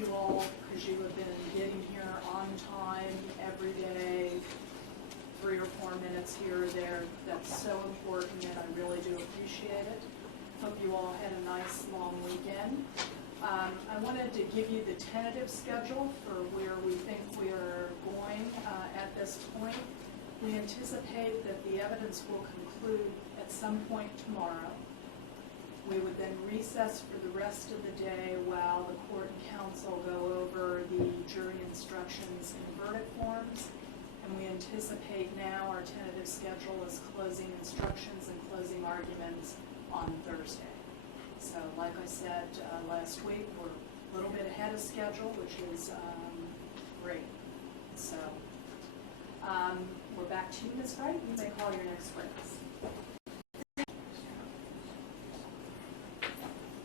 you all, because you have been getting here on time every day, 3 or 4 minutes here or there. That's so important, and I really do appreciate it. Hope you all had a nice long weekend. I wanted to give you the tentative schedule for where we think we are going at this point. We anticipate that the evidence will conclude at some point tomorrow. We would then recess for the rest of the day while the court and counsel go over the jury instructions and verdict forms. And we anticipate now our tentative schedule is closing instructions and closing arguments on Thursday. So like I said last week, we're a little bit ahead of schedule, which is great. So we're back to you, Ms. Wright. You may call your next witness.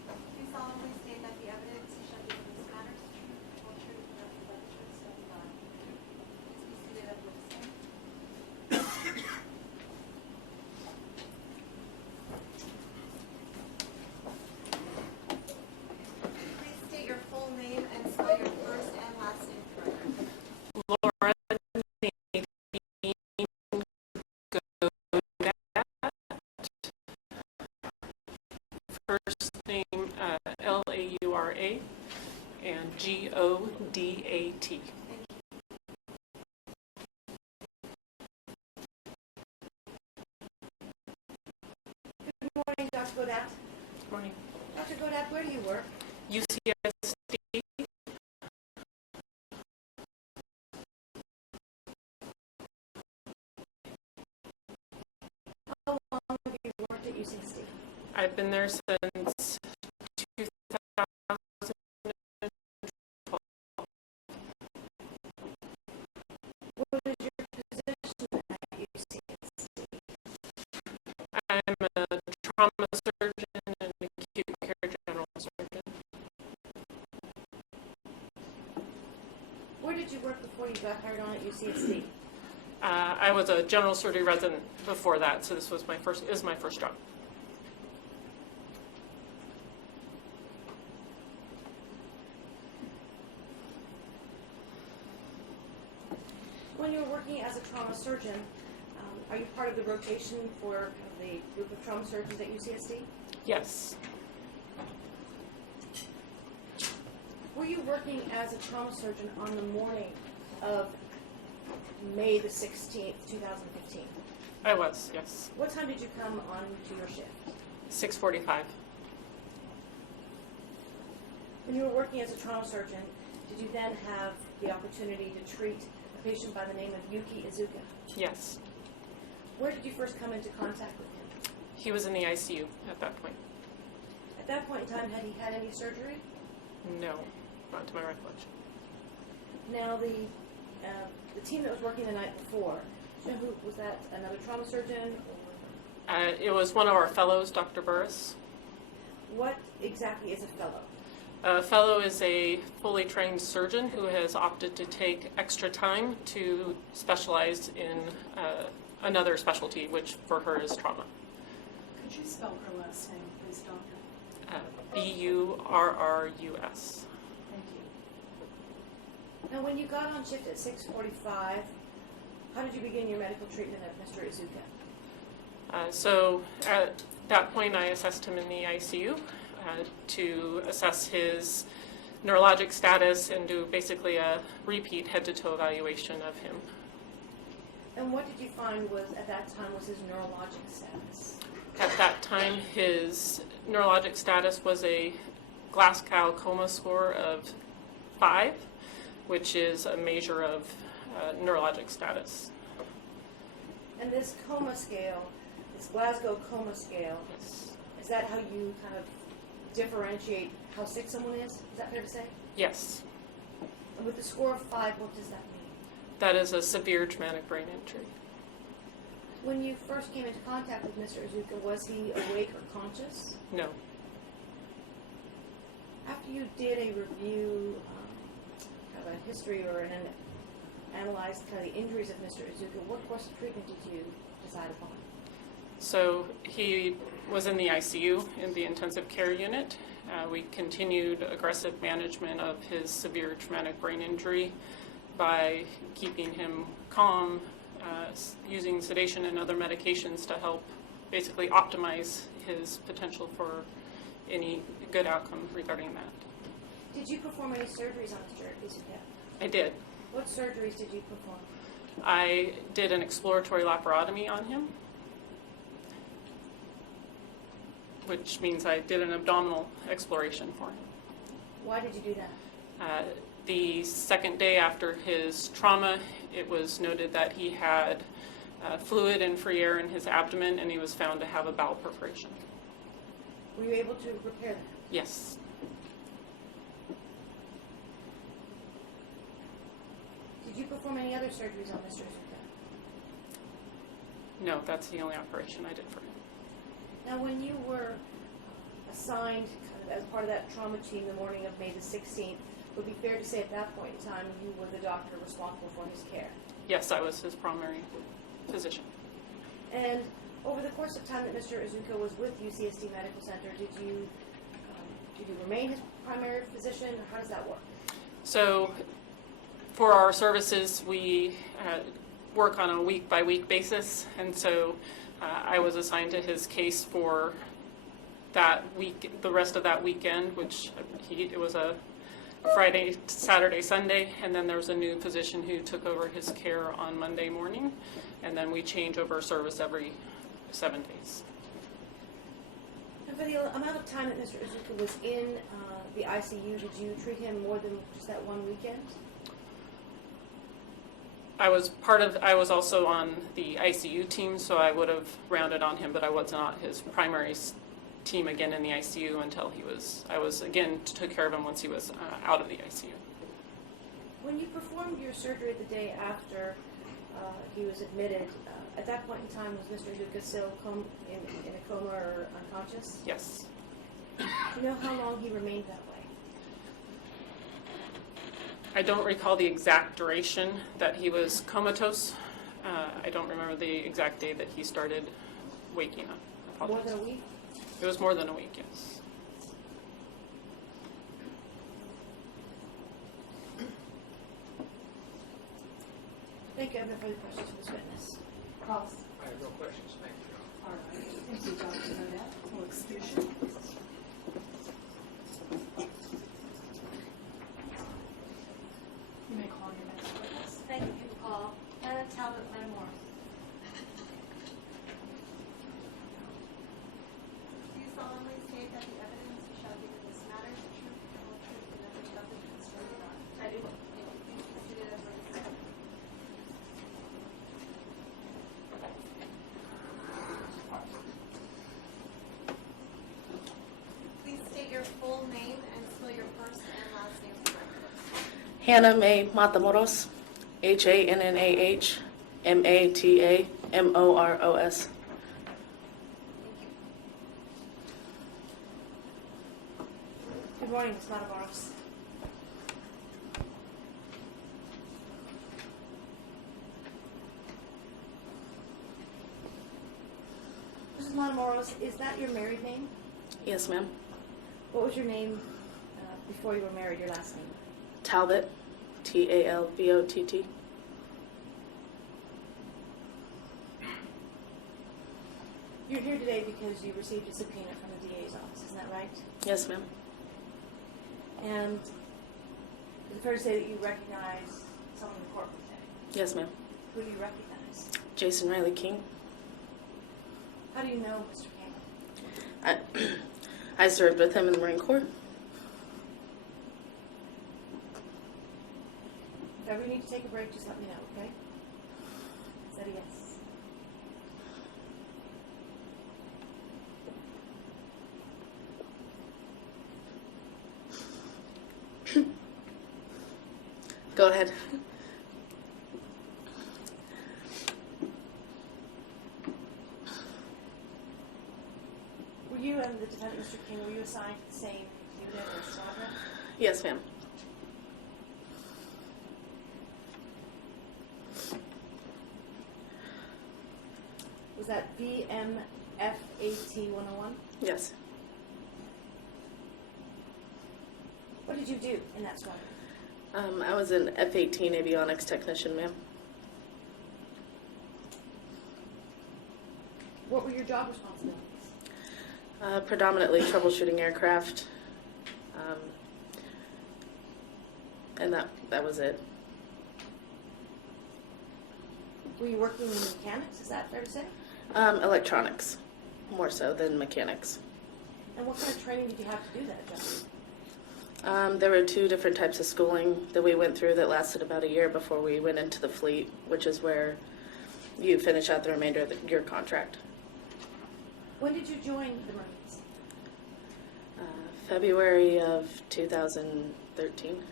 Do solemnly state that the evidence you shall give in this matter is true, the whole truth, and nothing but the truth, so help you God. Please be seated at the witness stand. Please state your full name and spell your first and last name for the record. Laura first name Laura and Godat. Thank you. Good morning, Dr. Godat. Morning. Dr. Godat, where do you work? UCSD. How long have you worked at UCSD? I've been there since 2012. What is your position at UCSD? I'm a trauma surgeon and acute care general surgeon. Where did you work before you got hired on at UCSD? I was a general surgery resident before that, so this was my first job. When you were working as a trauma surgeon, are you part of the rotation for the group of trauma surgeons at UCSD? Yes. Were you working as a trauma surgeon on the morning of May the 16th, 2015? I was, yes. What time did you come on to your shift? 6:45. When you were working as a trauma surgeon, did you then have the opportunity to treat a patient by the name of Yuki Izuka? Yes. Where did you first come into contact with him? He was in the ICU at that point. At that point in time, had he had any surgery? No, not to my recollection. Now, the team that was working the night before, do you know who was that? Another trauma surgeon? Or It was one of our fellows, Dr. Burris. what exactly is a fellow? A fellow is a fully trained surgeon who has opted to take extra time to specialize in another specialty, which for her is trauma. Could you spell her last name, please, Doctor? Burrus. Thank you. Now, when you got on shift at 6:45, how did you begin your medical treatment of Mr. Izuka? So at that point, I assessed him in the ICU to assess his neurologic status and do basically a repeat head-to-toe evaluation of him. And what did you find was, at that time, was his neurologic status? At that time, his neurologic status was a Glasgow coma score of 5, which is a measure of neurologic status. And this coma scale, this Glasgow coma scale, is that how you kind of differentiate how sick someone is? Is that fair to say? Yes, And with the score of 5, what does that mean? that is a severe traumatic brain injury. When you first came into contact with Mr. Izuka, was he awake or conscious? No. After you did a review, kind of a history or analyzed kind of the injuries of Mr. Izuka, what course of treatment did you decide upon? So he was in the ICU in the intensive care unit, We continued aggressive management of his severe traumatic brain injury by keeping him calm, using sedation and other medications to help basically optimize his potential for any good outcome regarding that. Did you perform any surgeries on Mr. Izuka? I did. What surgeries did you perform? I did an exploratory laparotomy on him, which means I did an abdominal exploration for him. Why did you do that? The second day after his trauma, it was noted that he had fluid and free air in his abdomen, and he was found to have a bowel perforation. Were you able to repair that? Yes. Did you perform any other surgeries on Mr. Izuka? No, that's the only operation I did for him. Now, when you were assigned kind of as part of that trauma team the morning of May the 16th, it would be fair to say at that point in time you were the doctor responsible for his care. Yes, I was his primary physician. And over the course of time that Mr. Izuka was with UCSD Medical Center, did you remain his primary physician, or how does that work? So for our services, we work on a week-by-week basis, and so I was assigned to his case for that week, the rest of that weekend, which it was a Friday, Saturday, Sunday, and then there was a new physician who took over his care on Monday morning, and then we change over service every 7 days. And for the amount of time that Mr. Izuka was in the ICU, did you treat him more than just that one weekend? I was also on the ICU team, so I would have rounded on him, but I was not his primary team again in the ICU until I was again took care of him once he was out of the ICU. When you performed your surgery the day after he was admitted, at that point in time, was Mr. Izuka still in a coma or unconscious? Yes. Do you know how long he remained that way? I don't recall the exact duration that he was comatose. I don't remember the exact day that he started waking up. More than a week? It was more than a week, yes. Thank you. I have no further questions for this witness. Cross. I have no questions, thank you. All right. Thank you, Dr. Burnett. We'll excuse you. You may call your next witness. Thank you, Paul. Hannah Talbot, Matamoros. Do you solemnly state that the evidence you shall give in this matter is the truth, the whole truth, and nothing but the truth, so help you God? I do. Thank you. Please be seated as witness. Please state your full name and spell your first and last name for the record. Hannah Mae Matamoros, Hannah Matamoros. Thank you. Good morning, Ms. Matamoros. Mrs. Matamoros, is that your married name? Yes, ma'am. What was your name before you were married, your last name? Talbot, Talbott. You're here today because you received a subpoena from the DA's office, isn't that right? Yes, ma'am. And is it fair to say that you recognize someone in the courtroom today? Yes, ma'am. Who do you recognize? Jason Riley King. How do you know Mr. King? I served with him in the Marine Corps. If ever you need to take a break, just let me know, okay? Is that a yes? Go ahead. Were you and the defendant, Mr. King, were you assigned to the same unit or squadron? Yes, ma'am. Was that VMFAT 101? Yes. did you do in that squadron? I was an F-18 avionics technician, ma'am. What were your job responsibilities? Predominantly troubleshooting aircraft, and that was it. Were you working in mechanics? Is that fair to say? Electronics, more so than mechanics. And what kind of training did you have to do that job? There were 2 different types of schooling that we went through that lasted about a year before we went into the fleet, which is where you finish out the remainder of your contract. When did you join the Marines? February of 2013.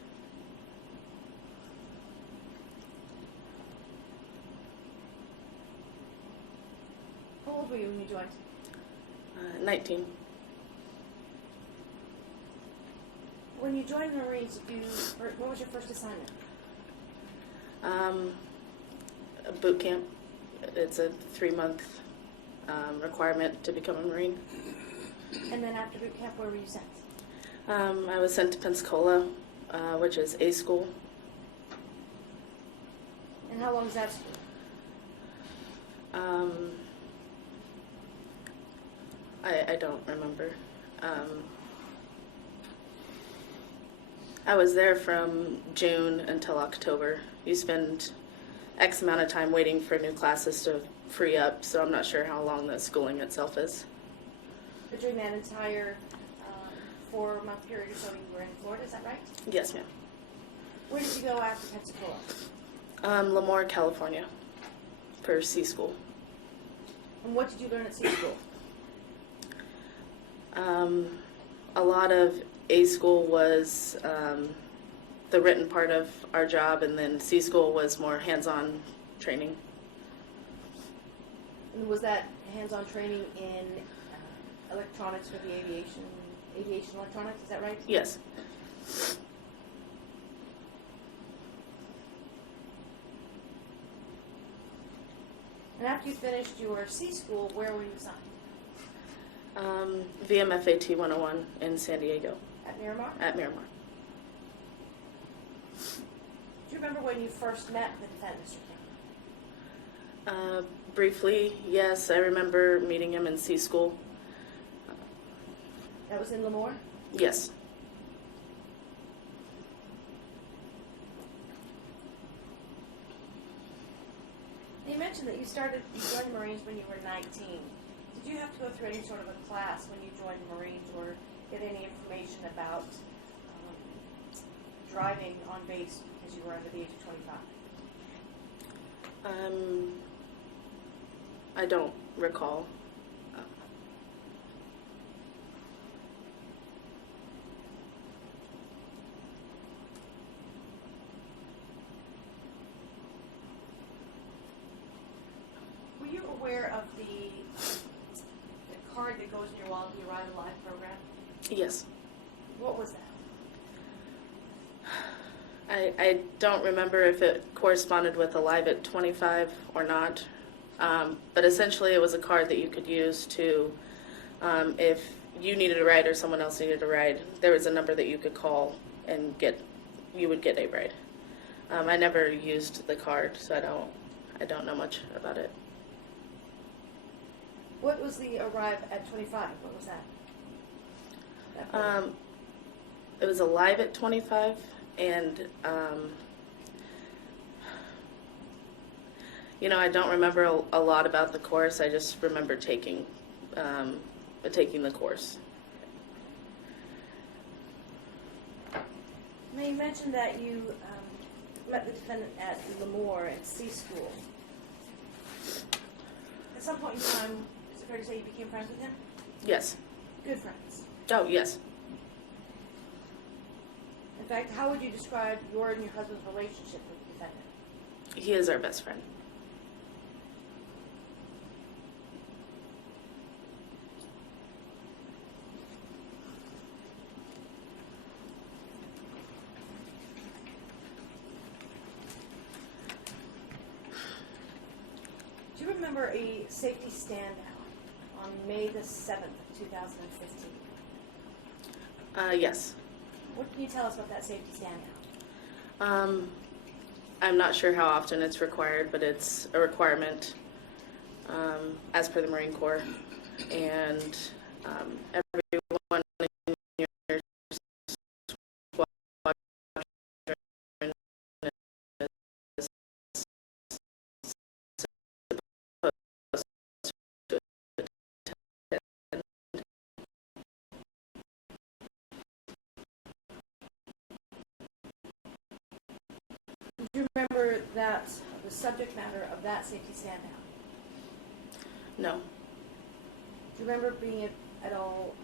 How old were you when you joined? 19. When you joined the Marines, what was your first assignment? A boot camp. It's a 3-month requirement to become a Marine. And then after boot camp, where were you sent? I was sent to Pensacola, which is A school. And how long was that school? I don't remember. I was there from June until October. You spend X amount of time waiting for new classes to free up, so I'm not sure how long the schooling itself is. But during that entire 4-month period or so, you were in Florida, is that right? Yes, ma'am. Where did you go after Pensacola? Lemoore, California, for C school. And what did you learn at C school? A lot of A school was the written part of our job, and then C school was more hands-on training. And was that hands-on training in electronics for the aviation electronics, is that right? Yes. And after you finished your C school, where were you assigned? VMFAT 101 in San Diego, At Miramar? at Miramar. Do you remember when you first met the defendant, Mr. King? Briefly, yes, I remember meeting him in C school. That was in Lemoore? Yes. You mentioned that you joined the Marines when you were 19. Did you have to go through any sort of a class when you joined the Marines or get any information about driving on base because you were under the age of 25? I don't recall. Were you aware of the card that goes in your wallet when you Arrive Alive program? Yes. What was that? I don't remember if it corresponded with Alive at 25 or not, but essentially it was a card that you could use to, if you needed a ride or someone else needed a ride, there was a number that you could call and you would get a ride. I never used the card, so I don't know much about it. What was the Arrive at 25? What was that program? It was Alive at 25, and I don't remember a lot about the course. I just remember taking the course. Now you mentioned that you met the defendant at Lemoore at C school. At some point in time, is it fair to say you became friends with him? Yes. Good friends. Oh, yes. In fact, how would you describe your and your husband's relationship with the defendant? He is our best friend. Do you remember a safety standout on May the 7th of 2015? Yes. What can you tell us about that safety stand now? I'm not sure how often it's required, but it's a requirement as per the Marine Corps. And everyone in your squadron is supposed to attend. Do you remember that the subject matter of that safety stand now? No. Do you remember being at all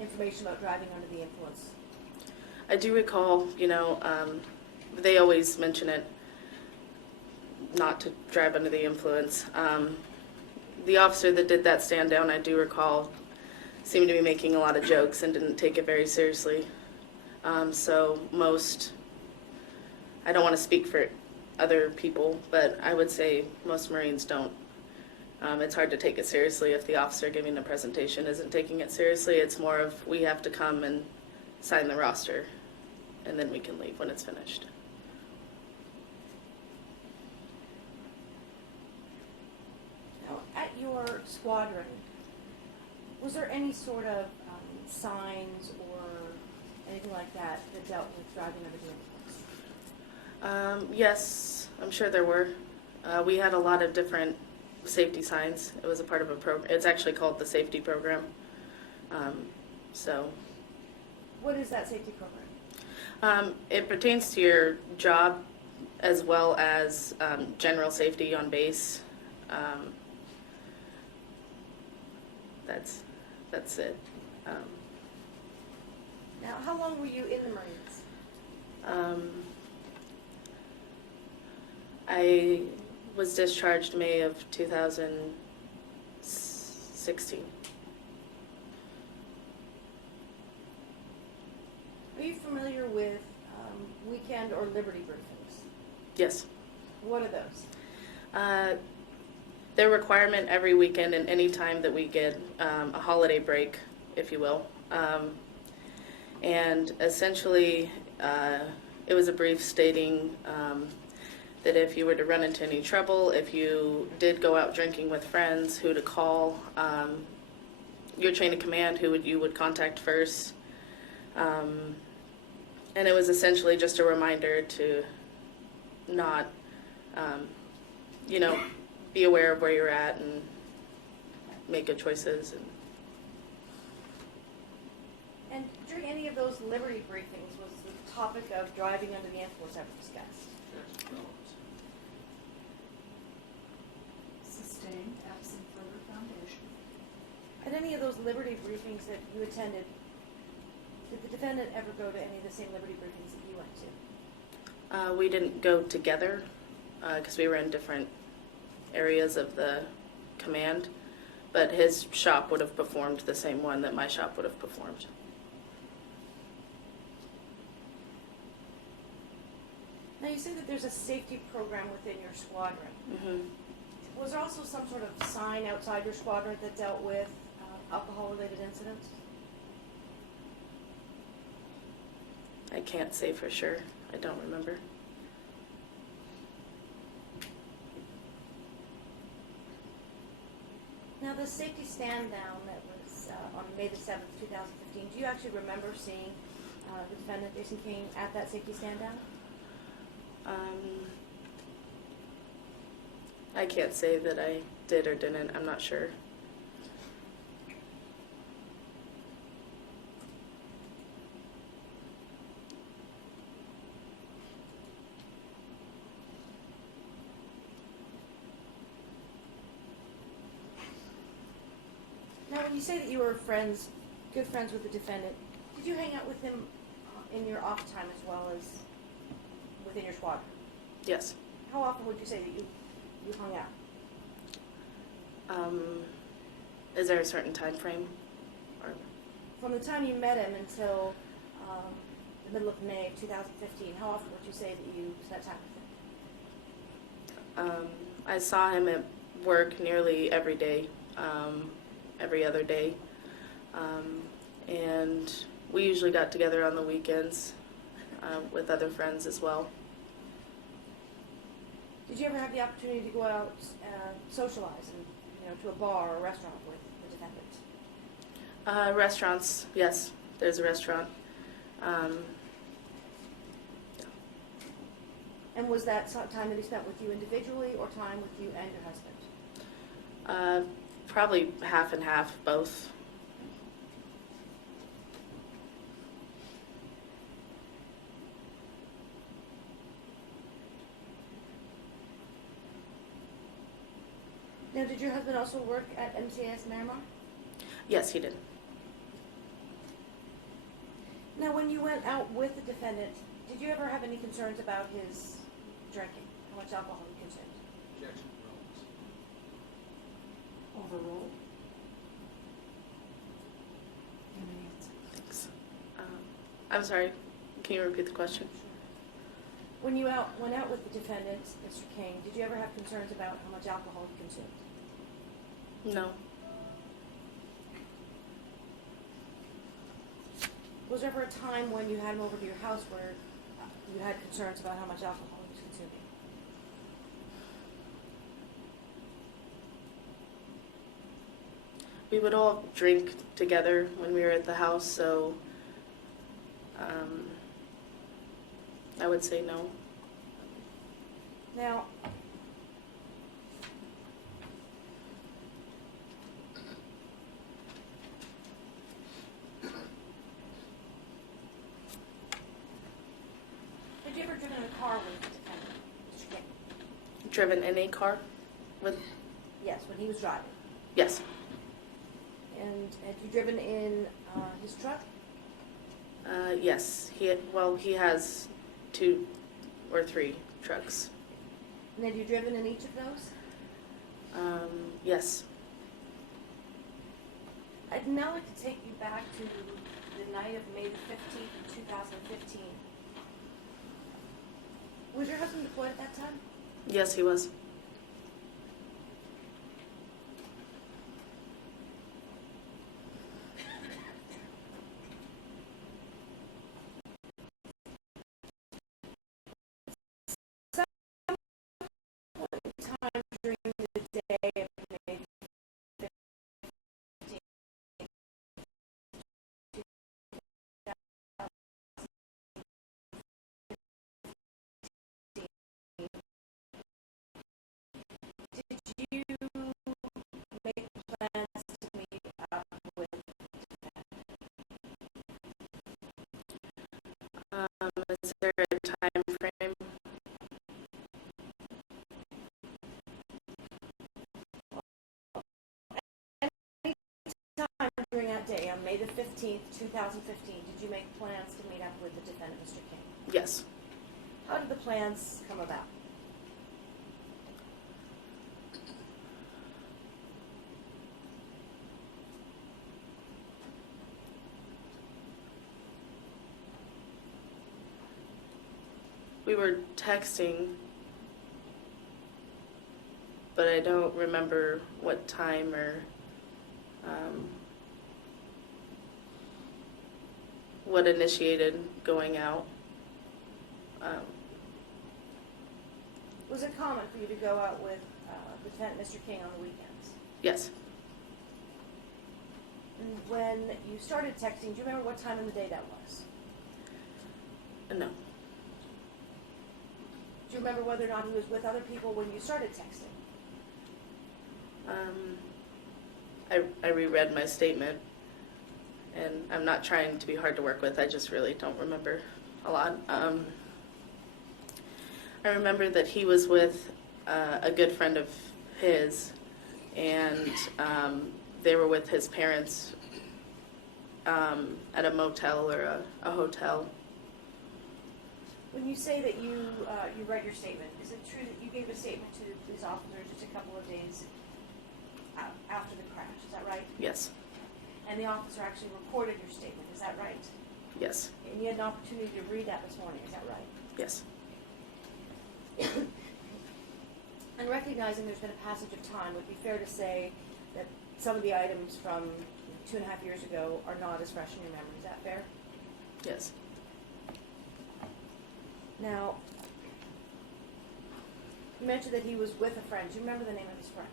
information about driving under the influence? I do recall, they always mention it, not to drive under the influence. The officer that did that stand down, I do recall, seemed to be making a lot of jokes and didn't take it very seriously. So I don't want to speak for other people, but I would say most Marines don't. It's hard to take it seriously if the officer giving the presentation isn't taking it seriously. It's more of we have to come and sign the roster, and then we can leave when it's finished. Now, at your squadron, was there any sort of signs or anything like that that dealt with driving under the influence? Yes, I'm sure there were. We had a lot of different safety signs. It was a part of a program. It's actually called the safety program. What is that safety program? It pertains to your job as well as general safety on base. That's it. Now, how long were you in the Marines? I was discharged May of 2016. Are you familiar with weekend or liberty briefings? Yes. What are those? Their requirement every weekend and any time that we get a holiday break, if you will. And essentially, it was a brief stating that if you were to run into any trouble, if you did go out drinking with friends, who to call, your chain of command, you would contact first. And it was essentially just a reminder to not, be aware of where you're at and make good choices. And during any of those liberty briefings, was the topic of driving under the influence ever discussed? Sustained, absent further foundation. At any of those liberty briefings that you attended, did the defendant ever go to any of the same liberty briefings that you went to? We didn't go together because we were in different areas of the command, but his shop would have performed the same one that my shop would have performed. Now, you say that there's a safety program within your squadron. Mm-hmm. Was there also some sort of sign outside your squadron that dealt with alcohol-related incidents? I can't say for sure. I don't remember. Now, the safety stand down that was on May the 7th, 2015, do you actually remember seeing the defendant, Jason King, at that safety stand down? I can't say that I did or didn't. I'm not sure. Now, when you say that you were good friends with the defendant, did you hang out with him in your off time as well as within your squadron? Yes. How often would you say that you hung out? Is there a certain time frame? Or From the time you met him until the middle of May of 2015, how often would you say that you spent time with him? I saw him at work nearly every day, every other day. And We usually got together on the weekends with other friends as well. Did you ever have the opportunity to go out socialize and, to a bar or a restaurant with the defendant? Restaurants, yes. There's a restaurant. And was that time that he spent with you individually or time with you and your husband? Probably half and half, both. Now, did your husband also work at MCS Miramar? Yes, he did. Now, when you went out with the defendant, did you ever have any concerns about his drinking? How much alcohol he consumed? Objection, Overruled. Thanks. I'm sorry. Can you repeat the question? When you went out with the defendant, Mr. King, did you ever have concerns about how much alcohol he consumed? No. Was there ever a time when you had him over to your house where you had concerns about how much alcohol he was consuming? We would all drink together when we were at the house, so I would say no. Now, had you ever driven in a car with the defendant, Mr. King? Driven in a car with? Yes, when he was driving. Yes. And had you driven in his truck? Yes. He has 2 or 3 trucks. And had you driven in each of those? Yes. I'd now like to take you back to the night of May the 15th, 2015. Was your husband deployed at that time? Yes, he was. Time during the day of May 15th, did you make plans to meet up with Is there a time frame? time during that day on May the 15th, 2015? Did you make plans to meet up with the defendant, Mr. King? Yes. How did the plans come about? We were texting, but I don't remember what time or what initiated going out. Was it common for you to go out with Lieutenant Mr. King on the weekends? Yes. And when you started texting, do you remember what time of the day that was? No. Do you remember whether or not he was with other people when you started texting? I reread my statement, and I'm not trying to be hard to work with. I just really don't remember a lot. I remember that he was with a good friend of his, and they were with his parents at a motel or a hotel. When you say that you read your statement, is it true that you gave a statement to these officers just a couple of days after the crash? Is that right? Yes. And the officer actually recorded your statement. Is that right? Yes. And you had an opportunity to read that this morning. Is that right? Yes. And recognizing there's been a passage of time, would it be fair to say that some of the items from 2.5 years ago are not as fresh in your memory? Is that fair? Yes. Now, you mentioned that he was with a friend. Do you remember the name of his friend?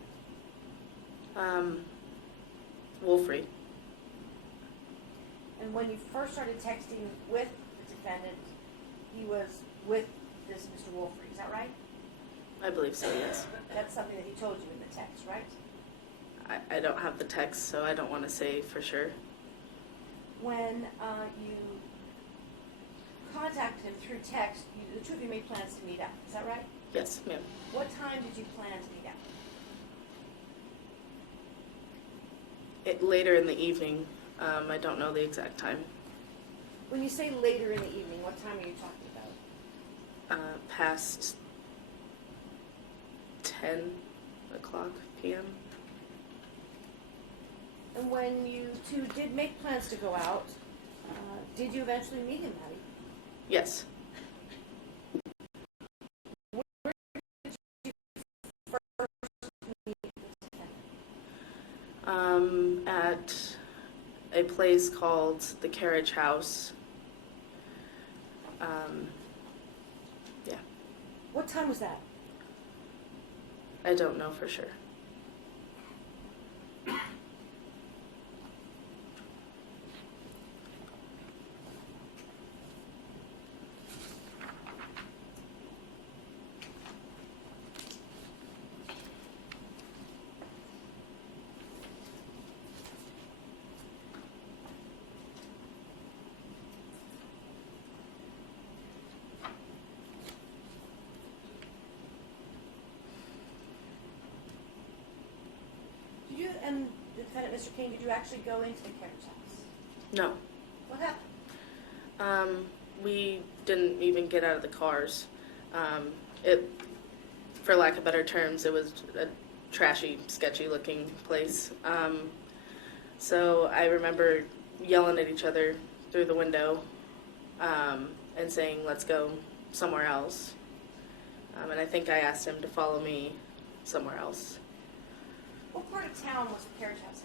Wolfrey. And when you first started texting with the defendant, he was with this Mr. Wolfrey, is that right? I believe so, yes. That's something that he told you in the text, right? I don't have the text, so I don't want to say for sure. When you contacted him through text, the two of you made plans to meet up, is that right? Yes, ma'am. What time did you plan to meet up? Later in the evening. I don't know the exact time. When you say later in the evening, what time are you talking about? Past 10 o'clock p.m. And when you two did make plans to go out, did you eventually meet him, Maddie? Yes. Where did you first meet this defendant? At a place called the Carriage House. Yeah. What time was that? I don't know for sure. Did you and the defendant, Mr. King, did you actually go into the carriage house? No. What happened? We didn't even get out of the cars. For lack of better terms, it was a trashy, sketchy looking place. So I remember yelling at each other through the window and saying, let's go somewhere else. And I think I asked him to follow me somewhere else. What part of town was the carriage house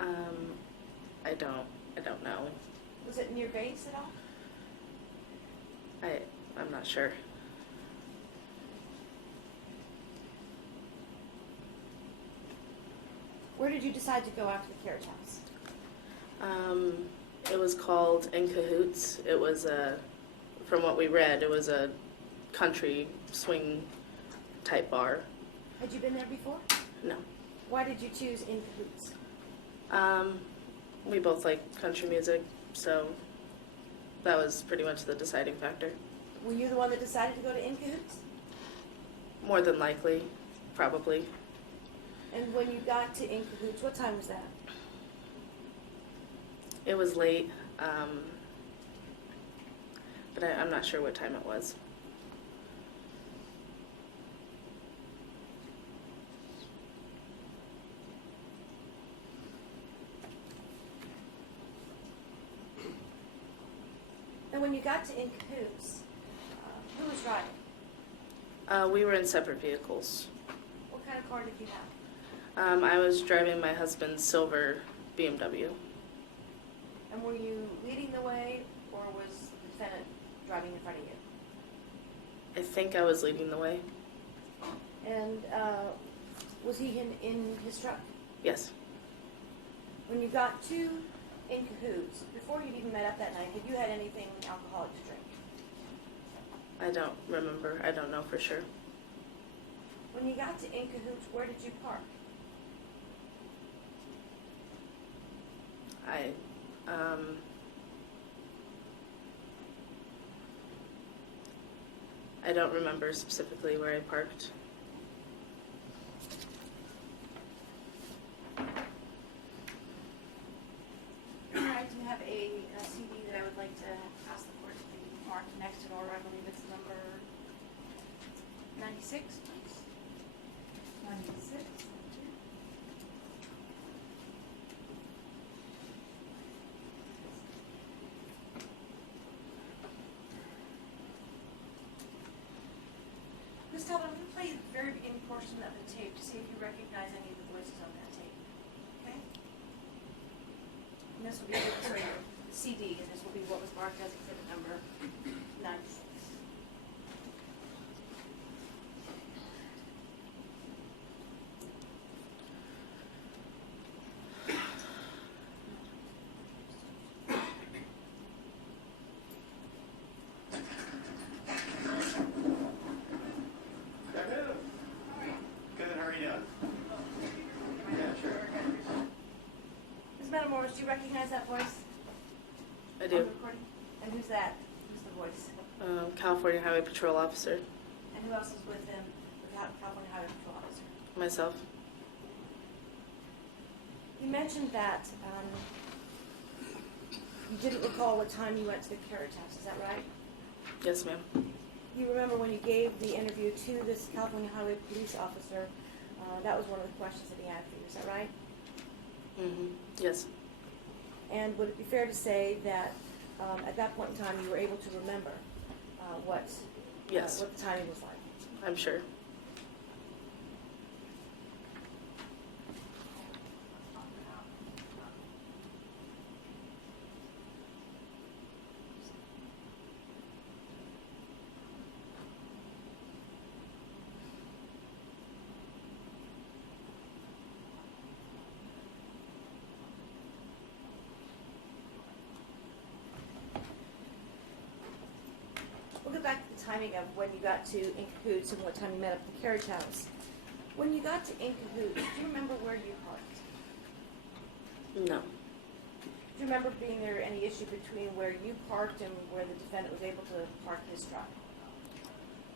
in? I don't know. Was it near base at all? I'm not sure. Where did you decide to go after the carriage house? It was called In Cahoots. It was from what we read, it was a country swing type bar. Had you been there before? No. Why did you choose In Cahoots? We both like country music, so that was pretty much the deciding factor. Were you the one that decided to go to In Cahoots? More than likely, probably. And when you got to In Cahoots, what time was that? It was late, but I'm not sure what time it was. And when you got to In Cahoots, who was driving? We were in separate vehicles. What kind of car did you have? I was driving my husband's silver BMW. And were you leading the way, or was the defendant driving in front of you? I think I was leading the way. And was he in his truck? Yes. When you got to In Cahoots, before you'd even met up that night, had you had anything alcoholic to drink? I don't remember. I don't know for sure. When you got to In Cahoots, where did you park? I don't remember specifically where I parked. All right, you have a CD that I would like to ask the court to be marked next in order. I believe it's number 96, please. 96. Ms. Talbot, I'm going to play the very beginning portion of the tape to see if you recognize any of the voices on that tape. Okay? And this will be the CD, and this will be what was marked as exhibit number 96. Good, how are you doing? Yeah, sure. Ms. Matamoros, do you recognize that voice? I On do. the recording? And who's that? Who's the voice? California Highway Patrol Officer. And who else is with him, the California Highway Patrol Officer? Myself. You mentioned that you didn't recall what time you went to the carriage house, is that right? Yes, ma'am. You remember when you gave the interview to this California Highway Police officer, that was one of the questions that he had for you, is that right? Yes. And would it be fair to say that at that point in time you were able to remember what Yes. what the timing was like? I'm sure. We'll get back to the timing of when you got to In Cahoots and what time you met up at the carriage house. When you got to In Cahoots, do you remember where you parked? No. Do you remember being there any issue between where you parked and where the defendant was able to park his truck?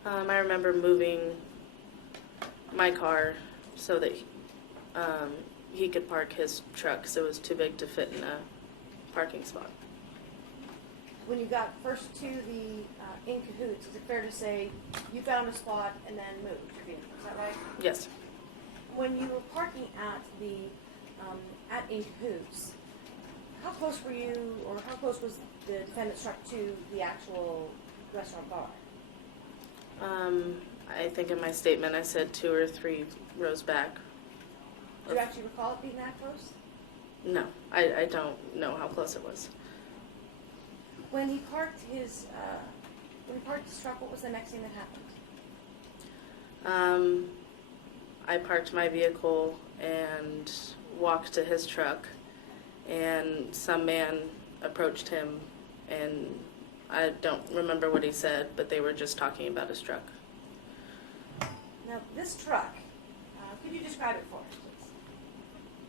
I remember moving my car so that he could park his truck because it was too big to fit in a parking spot. When you got first to the In Cahoots, is it fair to say you found a spot and then moved your vehicle? Is that right? Yes. When you were parking at the at In Cahoots, how close were you, or how close was the defendant's truck to the actual restaurant bar? I think in my statement I said 2 or 3 rows back. Do you actually recall it being that close? No, I don't know how close it was. When he parked his truck, what was the next thing that happened? I parked my vehicle and walked to his truck, and some man approached him, and I don't remember what he said, but they were just talking about his truck. Now, this truck, could you describe it for us,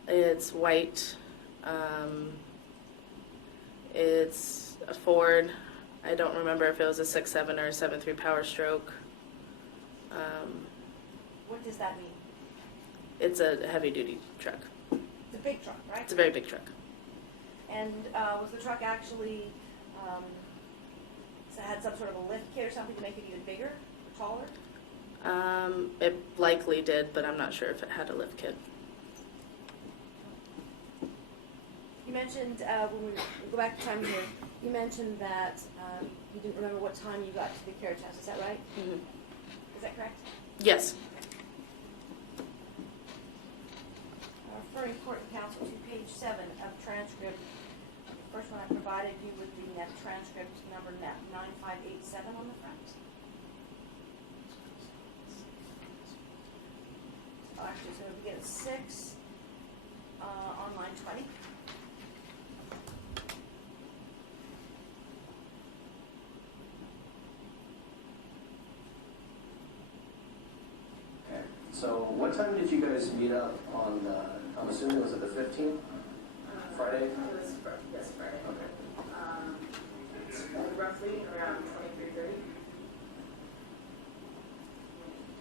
please? It's white. It's a Ford. I don't remember if it was a 6.7 or a 7.3 Power Stroke. What does that mean? It's a heavy-duty truck. It's a big truck, right? It's a very big truck. And was the truck actually, so it had some sort of a lift kit or something to make it even bigger or taller? It likely did, but I'm not sure if it had a lift kit. You mentioned, when we go back to time here, you mentioned that you didn't remember what time you got to the carriage house. Is that right? Mm-hmm. Is that correct? Yes. Referring court and counsel to page 7 of transcript. The first one I provided you with the net transcript number 9587 on the front. Oh, actually, so we begin at 6 on line 20. Okay, so what time did you guys meet up on, I'm assuming was it the 15th? Friday? It was, yes, Friday. Okay. Roughly around 23:30.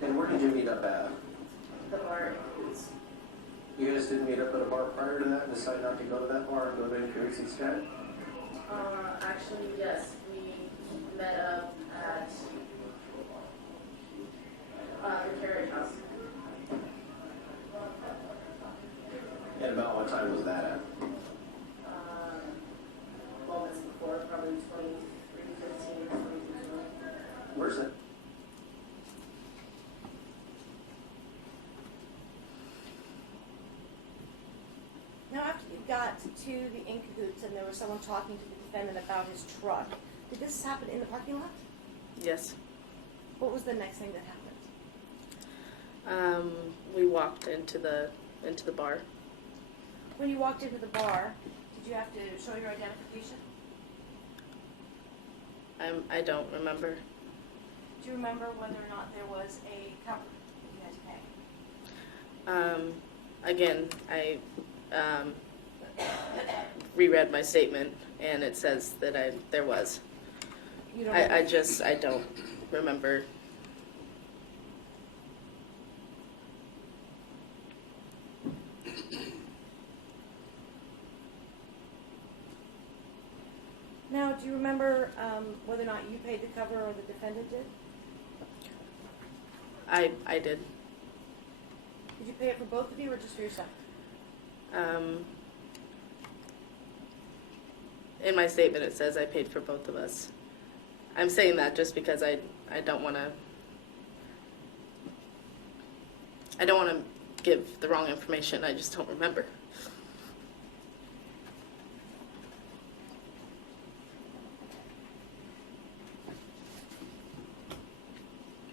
And where did you meet up at? The bar includes, You guys didn't meet up at a bar prior to that and decide not to go to that bar and go to Increase instead? actually, yes, we met up at the carriage house. And about what time was that at? Moments before, probably 23:15, 23:20. Where's it? Now, after you got to the In Cahoots and there was someone talking to the defendant about his truck. Did this happen in the parking lot? Yes. What was the next thing that happened? We walked into the bar. When you walked into the bar, did you have to show your identification? I don't remember. Do you remember whether or not there was a cover that you had to pay? Again, I reread my statement, and it says that there was. You don't I don't remember. Now, do you remember whether or not you paid the cover or the defendant did? I did. Did you pay it for both of you or just for yourself? In my statement, it says I paid for both of us. I'm saying that just because I don't want to give the wrong information. I just don't remember.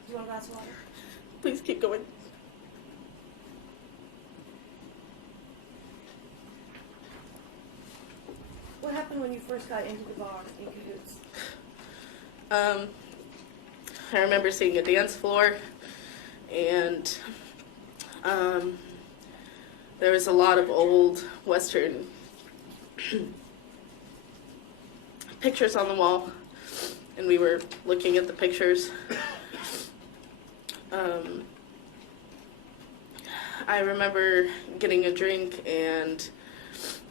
Do you want a glass of water? Please keep going. What happened when you first got into the bar in cahoots? I remember seeing a dance floor, and there was a lot of old Western pictures on the wall, and we were looking at the pictures. I remember getting a drink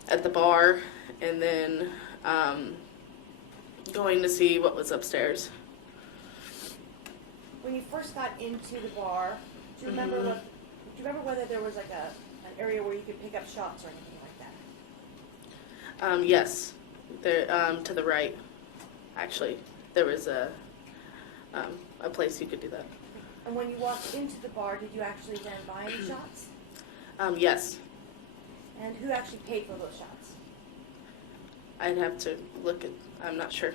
at the bar, and then going to see what was upstairs. When you first got into the bar, do you remember do you remember whether there was like an area where you could pick up shots or anything like that? Yes, there to the right. Actually, there was a place you could do that. And when you walked into the bar, did you actually then buy any shots? Yes, And who actually paid for those shots? I'd have to look at. I'm not sure.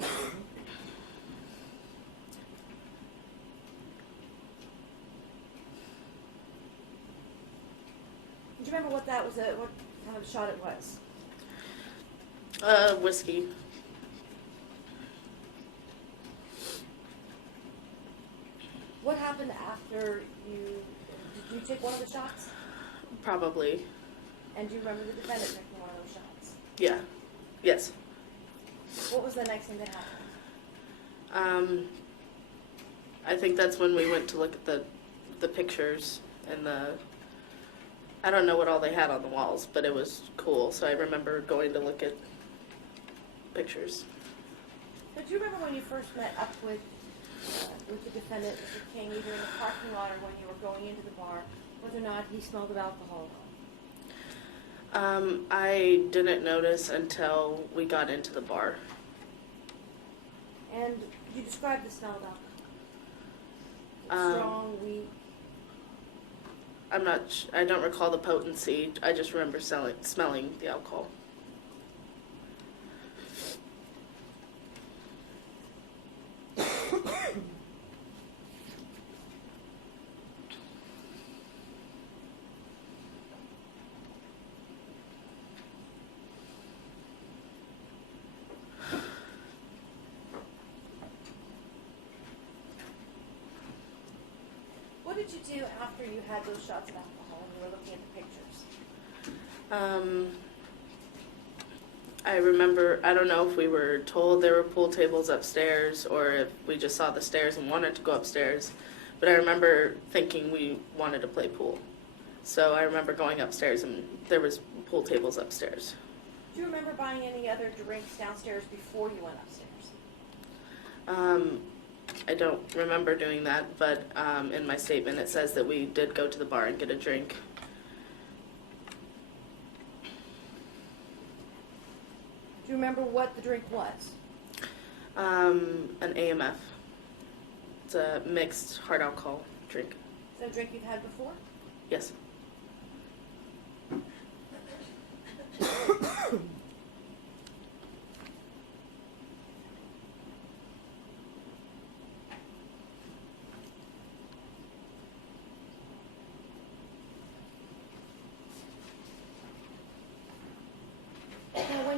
Do you remember what that was? What kind of shot it was? Whiskey. What happened after you? Did you take one of the shots? Probably. And do you remember the defendant taking one of those shots? Yeah. Yes. What was the next thing that happened? I think that's when we went to look at the pictures and I don't know what all they had on the walls, but it was cool. So I remember going to look at pictures. But do you remember when you first met up with the defendant, Mr. King, either in the parking lot or when you were going into the bar, whether or not he smelled of alcohol? I didn't notice until we got into the bar. And could you describe the smell of alcohol? Strong, weak. I don't recall the potency. I just remember smelling the alcohol. What did you do after you had those shots of alcohol and you were looking at the pictures? I remember, I don't know if we were told there were pool tables upstairs or if we just saw the stairs and wanted to go upstairs, but I remember thinking we wanted to play pool. So I remember going upstairs and there was pool tables upstairs. Do you remember buying any other drinks downstairs before you went upstairs? I don't remember doing that, but in my statement it says that we did go to the bar and get a drink. Do you remember what the drink was? An AMF. It's a mixed hard alcohol drink. Is that a drink you've had before? Yes.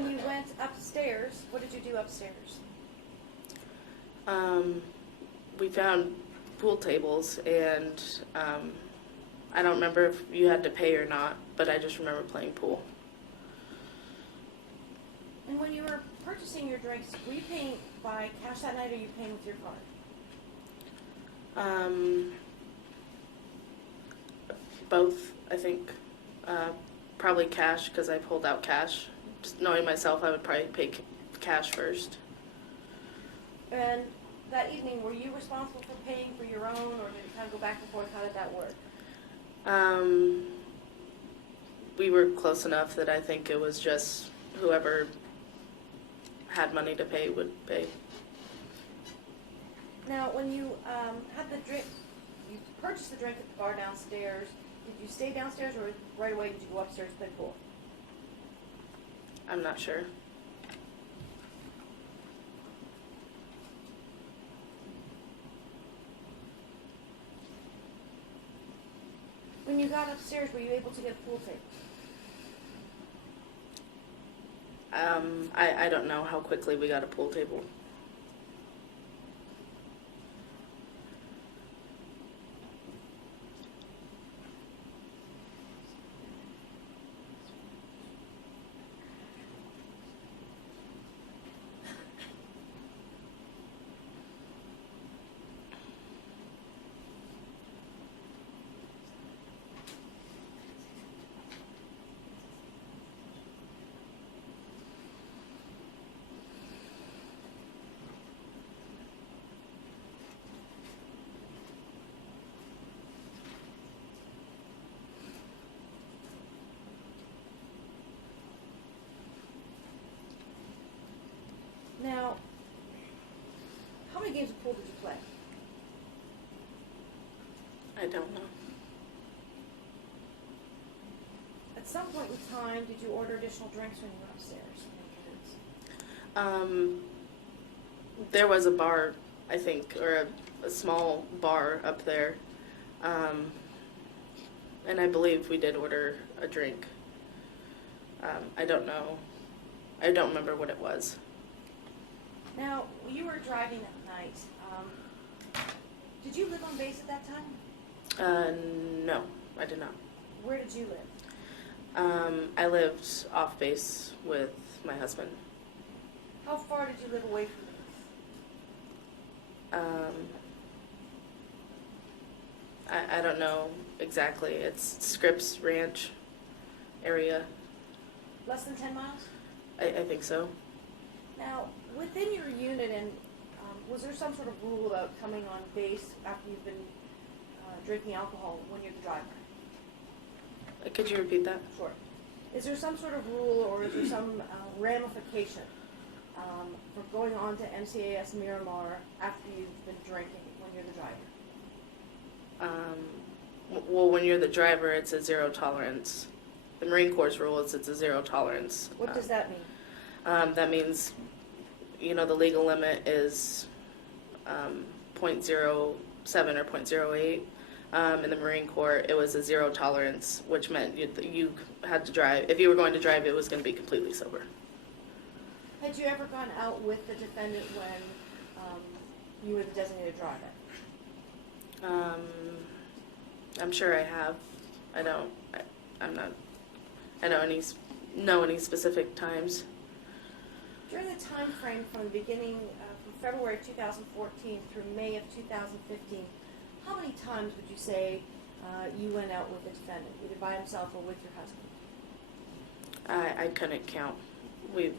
when you went upstairs, what did you do upstairs? We found pool tables, and I don't remember if you had to pay or not, but I just remember playing pool. And when you were purchasing your drinks, were you paying by cash that night, or were you paying with your card? Both, I think. Probably cash, because I pulled out cash. Just knowing myself, I would probably pay cash first. And that evening, were you responsible for paying for your own, or did it kind of go back and forth? How did that work? We were close enough that I think it was just whoever had money to pay would pay. Now, when you had the drink, you purchased the drink at the bar downstairs. Did you stay downstairs, or right away did you go upstairs to play pool? I'm not sure. When you got upstairs, were you able to get a pool table? I don't know how quickly we got a pool table. Now, how many games of pool did you play? I don't know. At some point in time, did you order additional drinks when you were upstairs? There was a bar, I think, or a small bar up there. And I believe we did order a drink. I don't know. I don't remember what it was. Now, you were driving that night. Did you live on base at that time? No, I did not. Where did you live? I lived off base with my husband. How far did you live away from base? I don't know exactly. It's Scripps Ranch area. Less than 10 miles? I think so. Now, within your unit, and was there some sort of rule about coming on base after you've been drinking alcohol when you're the driver? Could you repeat that? Sure. Is there some sort of rule, or is there some ramification for going on to MCAS Miramar after you've been drinking when you're the driver? Well, when you're the driver, it's a zero tolerance. The Marine Corps' rule is it's a zero tolerance. What does that mean? That means, the legal limit is 0.07 or 0.08. In the Marine Corps, it was a zero tolerance, which meant you had to drive. If you were going to drive, it was going to be completely sober. Had you ever gone out with the defendant when you were the designated driver? I'm sure I have. I don't know any specific times. During the time frame from the beginning, from February 2014 through May of 2015, how many times would you say you went out with the defendant, either by himself or with your husband? I couldn't count. We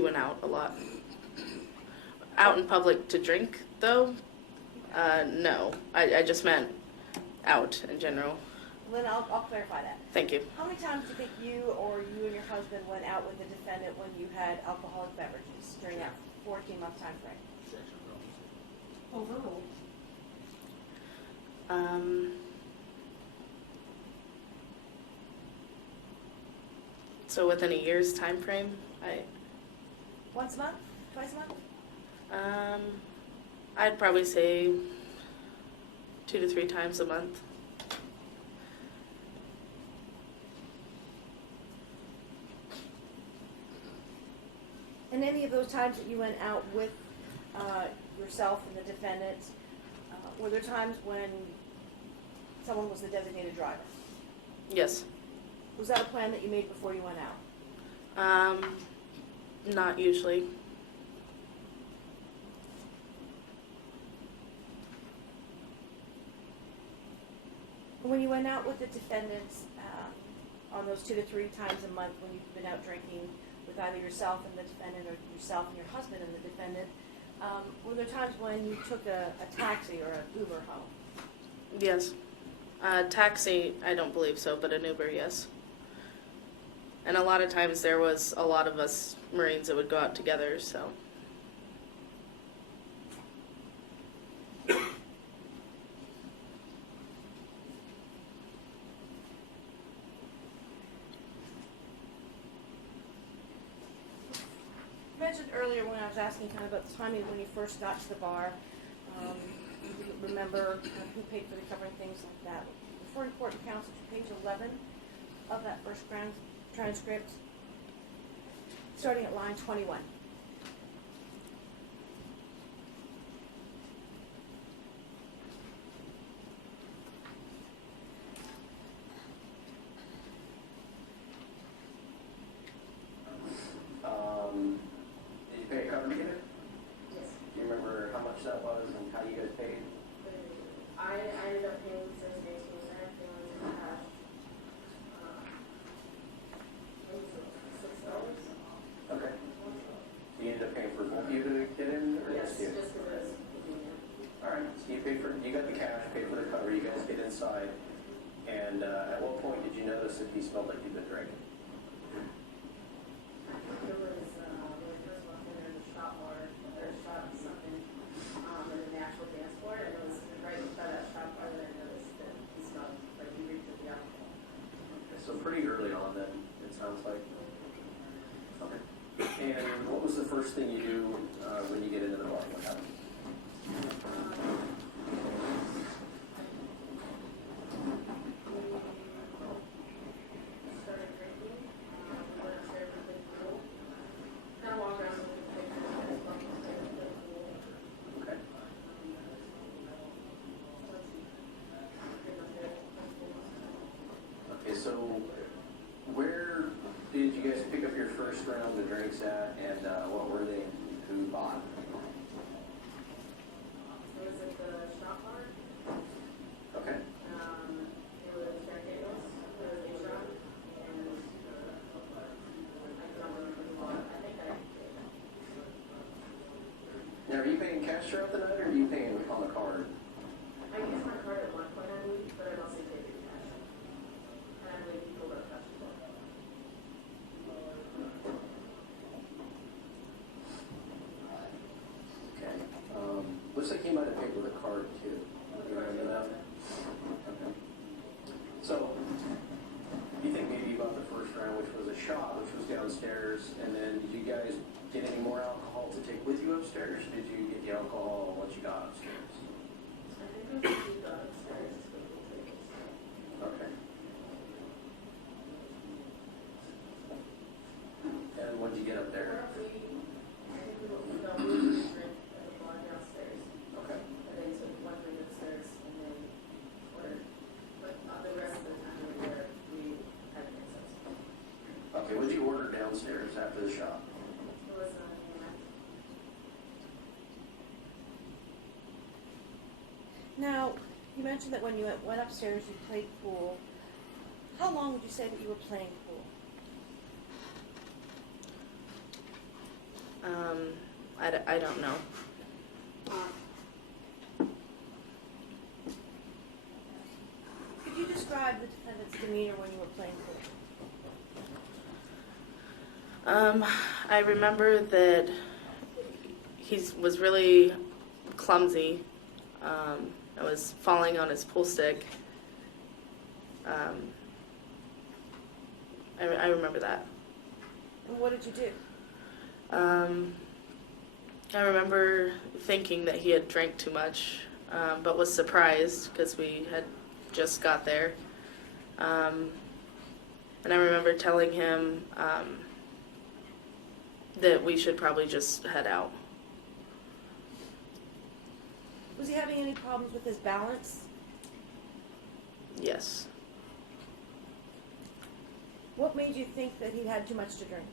went out a lot. Out in public to drink, though? No. I just meant out in general. Well, then I'll clarify that. Thank you. How many times do you think you or you and your husband went out with the defendant when you had alcoholic beverages during that 14-month time frame? Overruled. So within a year's time frame, Once a month? Twice a month? I'd probably say 2 to 3 times a month. any of those times that you went out with yourself and the defendant, were there times when someone was the designated driver? Yes. Was that a plan that you made before you went out? Not usually. When you went out with the defendants on those 2 to 3 times a month when you've been out drinking with either yourself and the defendant or yourself and your husband and the defendant, were there times when you took a taxi or an Uber home? Yes. Taxi, I don't believe so, but an Uber, yes. And a lot of times there was a lot of us Marines that would go out together, so. You mentioned earlier when I was asking kind of about the timing when you first got to the bar, you didn't remember who paid for the covering, things like that. Before important counsel, page 11 of that first transcript, starting at line 21. Did you pay a cover ticket? Yes. Do you remember how much that was and how you guys paid? I ended up paying Thursday, Tuesday, I think it was in cash. What was it, $6? Okay. So you ended up paying for both of you to get in, or Yes, just you? just because it was convenient. All right. So you paid for, you got the cash, paid for the cover. You guys get inside, and at what point did you notice that he smelled like you'd been drinking? There was, when we first walked in, there was a shop bar, or a shop something, and an actual dance floor, and it was right by that shop bar that I noticed that he smelled like he reeked of the alcohol. So pretty early on then, it sounds like. Okay. And what was the first thing you do when you get into the bar? What happened? We started drinking, we went upstairs and played pool. Kind of walked around with the pictures, and stuff, and played pool. Okay. Okay, so where did you guys pick up your first round of drinks at, and what were they, and who bought? It was at the shop bar. Okay. It was Jack Daniels, it was A-Shot, and I don't remember who bought it. I think I did. Now, are you paying cash throughout the night, or are you paying on the card? I used my card at one point, I believe, but I mostly paid in cash. And I believe he pulled out cash as well. Okay. Looks like he might have paid with a card too. You remember that? Okay. So, you think maybe you bought the first round, which was a shot, which was downstairs, and then did you guys get any more alcohol to take with you upstairs? Or did you get the alcohol once you got upstairs? I think it was he got upstairs to go to the tables. Okay. And when did you get up there? I think we felt we were drink at the bar downstairs. Okay. And then took one drink upstairs and then ordered. But the rest of the time we were there, we had drinks upstairs. Okay, what did you order downstairs after the shop? It was Now, you mentioned that when you went upstairs, you played pool. How long would you say that you were playing pool? I don't know. Could you describe the defendant's demeanor when you were playing pool? I remember that he was really clumsy. I was falling on his pool stick. I remember that. And what did you do? I remember thinking that he had drank too much, but was surprised because we had just got there. And I remember telling him that we should probably just head out. Was he having any problems with his balance? Yes. What made you think that he had too much to drink?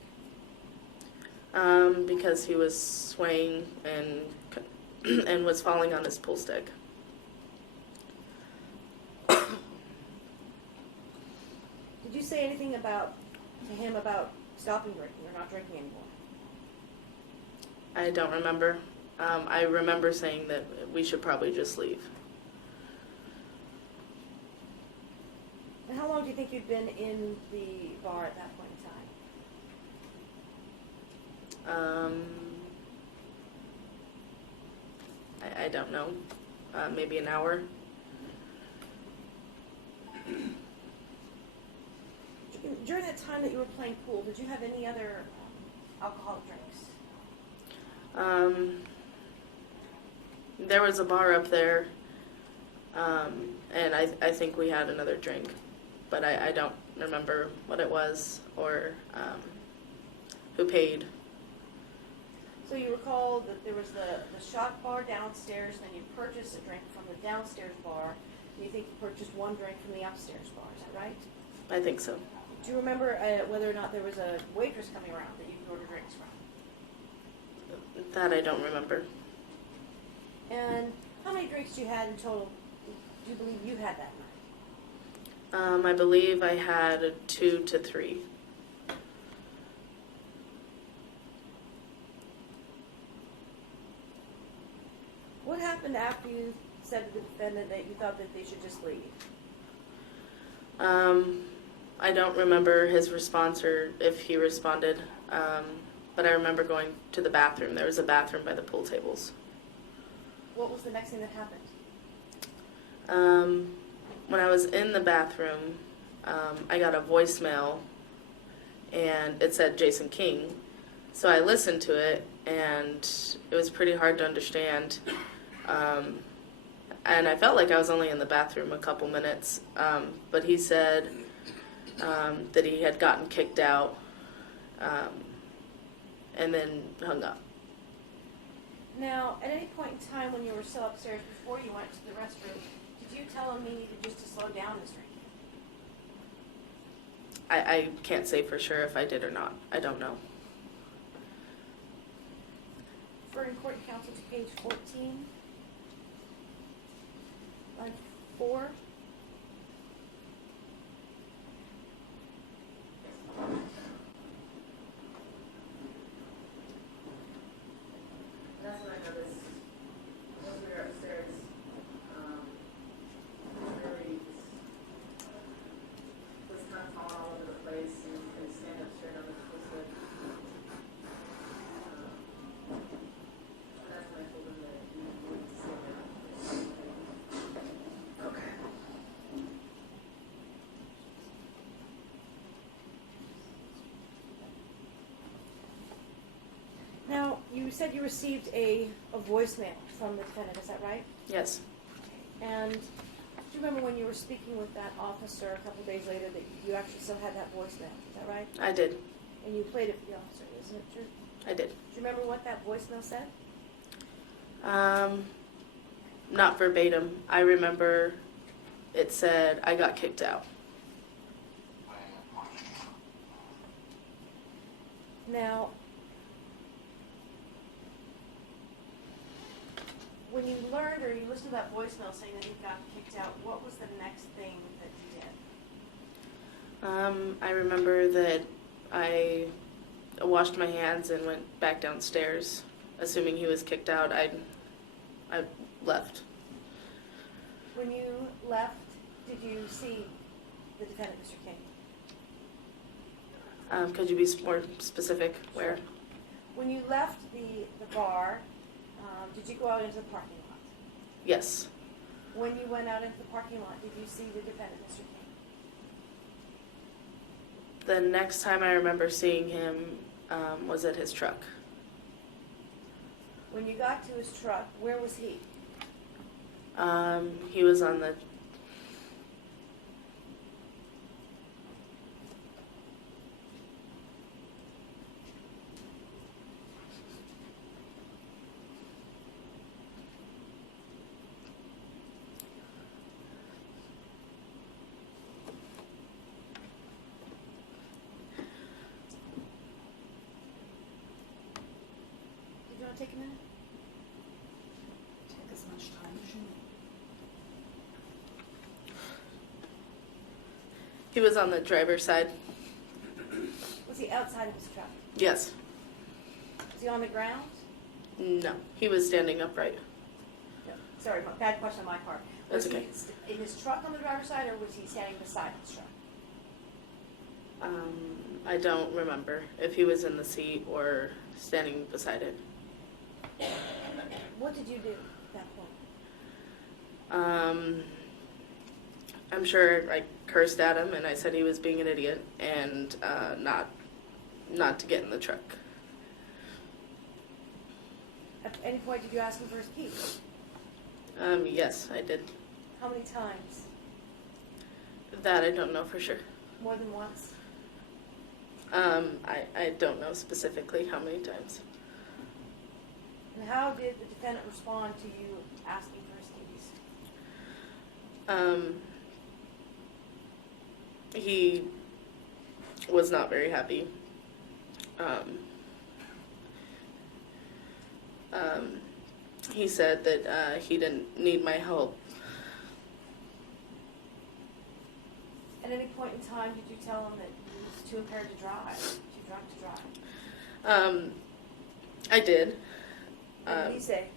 Because he was swaying and was falling on his pool stick. Did you say anything to him about stopping drinking or not drinking anymore? I don't remember. I remember saying that we should probably just leave. And how long do you think you'd been in the bar at that point in time? I don't know. Maybe an hour. During that time that you were playing pool, did you have any other alcoholic drinks? There was a bar up there, and I think we had another drink, but I don't remember what it was or who paid. So you recall that there was the shot bar downstairs, then you purchased a drink from the downstairs bar, and you think you purchased one drink from the upstairs bar, is that right? I think so. Do you remember whether or not there was a waitress coming around that you could order drinks from? That I don't remember. And how many drinks you had in total do you believe you had that night? I believe I had 2 to 3. What happened after you said to the defendant that you thought that they should just leave? I don't remember his response or if he responded, but I remember going to the bathroom. There was a bathroom by the pool tables. What was the next thing that happened? When I was in the bathroom, I got a voicemail, and it said Jason King. So I listened to it, and it was pretty hard to understand. And I felt like I was only in the bathroom a couple minutes, but he said that he had gotten kicked out and then hung up. Now, at any point in time when you were still upstairs before you went to the restroom, did you tell him he needed just to slow down his drinking? I can't say for sure if I did or not. I don't know. Referring court counsel to page 14, line 4. That's when I noticed, once we were upstairs, really was kind of falling all over the place and stand up straight on his pool stick. That's when I told him that he needed to slow down. Okay. Now, you said you received a voicemail from the defendant, is that right? Yes. And do you remember when you were speaking with that officer a couple days later that you actually still had that voicemail, is that right? I did. And you played it for the officer, isn't it true? I did. Do you remember what that voicemail said? Not verbatim. I remember it said I got kicked out. Now, when you learned or you listened to that voicemail saying that you got kicked out, what was the next thing that you did? I remember that I washed my hands and went back downstairs. Assuming he was kicked out, I left. When you left, did you see the defendant, Mr. King? Could you be more specific? Where? When you left the bar, did you go out into the parking lot? Yes. When you went out into the parking lot, did you see the defendant, Mr. King? The next time I remember seeing him was at his truck. When you got to his truck, where was he? He was on the want to take a minute? Take as much time as you need. He was on the driver's side. Was he outside of his truck? Yes. Was he on the ground? No. He was standing upright. No. Sorry, bad question on my part. That's Was okay. he in his truck on the driver's side, or was he standing beside his truck? I don't remember if he was in the seat or standing beside it. What did you do at that point? I'm sure I cursed at him and I said he was being an idiot and not to get in the truck. At any point did you ask him for his keys? Yes, I did. How many times? That I don't know for sure. More than once? I don't know specifically how many times. And how did the defendant respond to you asking for his keys? He was not very happy. He said that he didn't need my help. At any point in time did you tell him that he was too impaired to drive, too drunk to drive? I did. What did he say?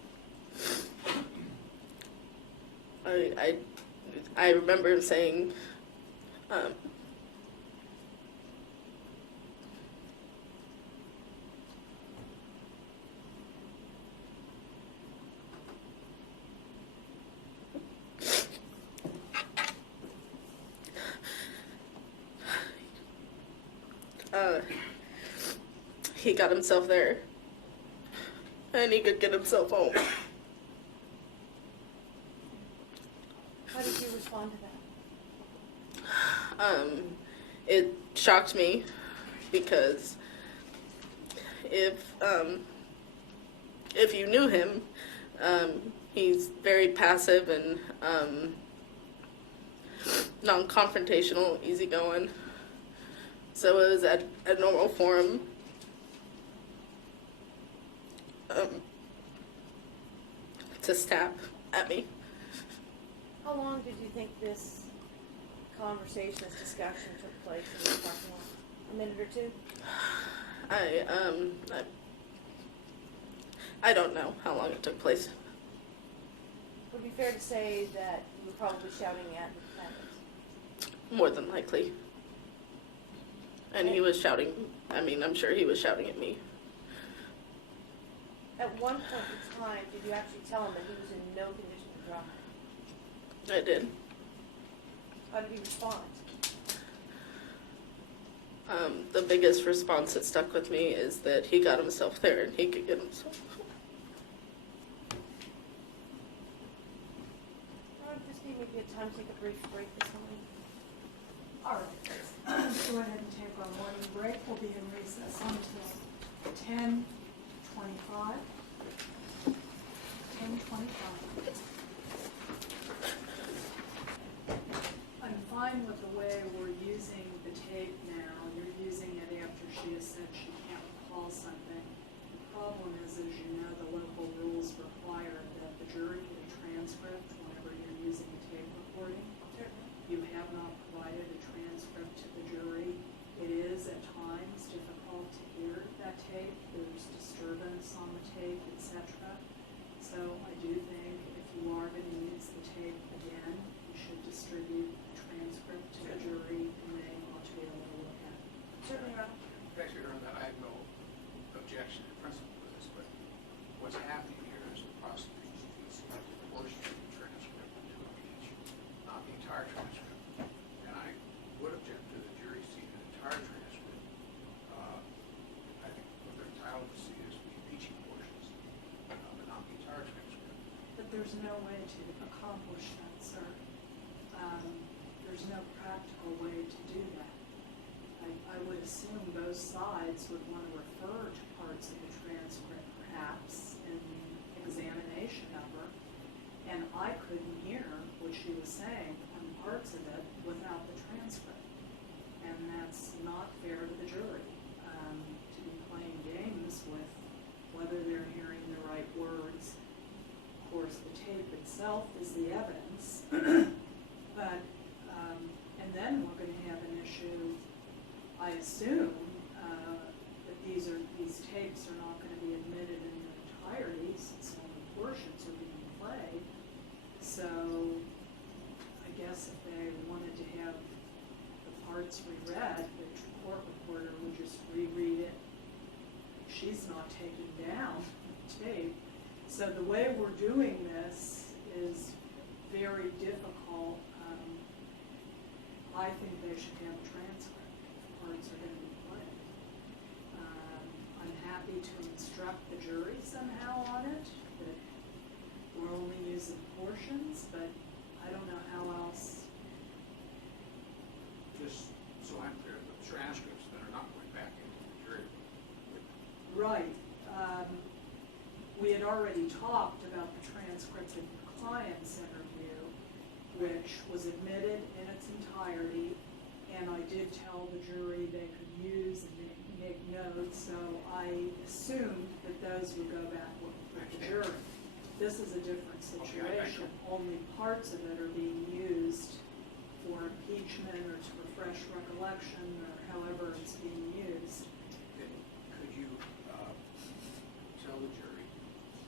I remember him saying, he got himself there and he could get himself home. How did you respond to that? It shocked me because if you knew him, he's very passive and non-confrontational, easygoing. So it was at a normal forum. To snap at me. How long did you think this conversation, this discussion took place in the parking lot? A minute or two? I don't know how long it took place. Would it be fair to say that you were probably shouting at the defendant? More than likely. And he was shouting, I'm sure he was shouting at me. At one point in time, did you actually tell him that he was in no condition to drive? I did. How did he respond? The biggest response that stuck with me is that he got himself there and he could get himself home. All right, this may be a time to take a brief break this morning. All right, let's go ahead and take our morning break. We'll be in recess until 10:25. 10:25. I'm fine with the way we're using the tape now. You're using it after she has said she can't recall something. The problem is, as you know, the local rules require that the jury get a transcript whenever you're using a tape recording. You have not provided a transcript to the jury. It is at times difficult to hear that tape. There's disturbance on the tape, etc. So I do think if you are going to use the tape again, you should distribute a transcript to the jury and they ought to be able to look at it. Certainly, Rob. Actually, Your Honor, I have no objection in principle to this, but what's happening here is the prosecution is selecting a portion of the transcript to impeach, not the entire transcript. And I would object to the jury seeing an entire transcript. I think what they're entitled to see is the impeaching portions, but not the entire transcript. But there's no way to accomplish that, sir. There's no practical way to do that. I would assume both sides would want to refer to parts of the transcript, perhaps, in examination of her. And I couldn't hear what she was saying on parts of it without the transcript. And that's not fair to the jury, to be playing games with whether they're hearing the itself is the evidence. But, and then we're gonna have an issue, I assume, that these tapes are not gonna be admitted in their entirety, since only portions are being played. So, I guess if they wanted to have the parts reread, the court reporter would just reread it. She's not taking down the tape. So the way we're doing this is very difficult. I think they should have a transcript. Parts are going to be played. I'm happy to instruct the jury somehow on it, that we're only using portions, but I don't know how else. Just so I'm clear, the transcripts that are not going back into the jury room. Right. We had already talked about the transcript of the client's interview, which was admitted in its entirety, and I did tell the jury they could use and make notes, so I assumed that those would go back with the jury. This is a different situation. Only parts of it are being used for impeachment or to refresh recollection or however it's being used. Then could you tell the jury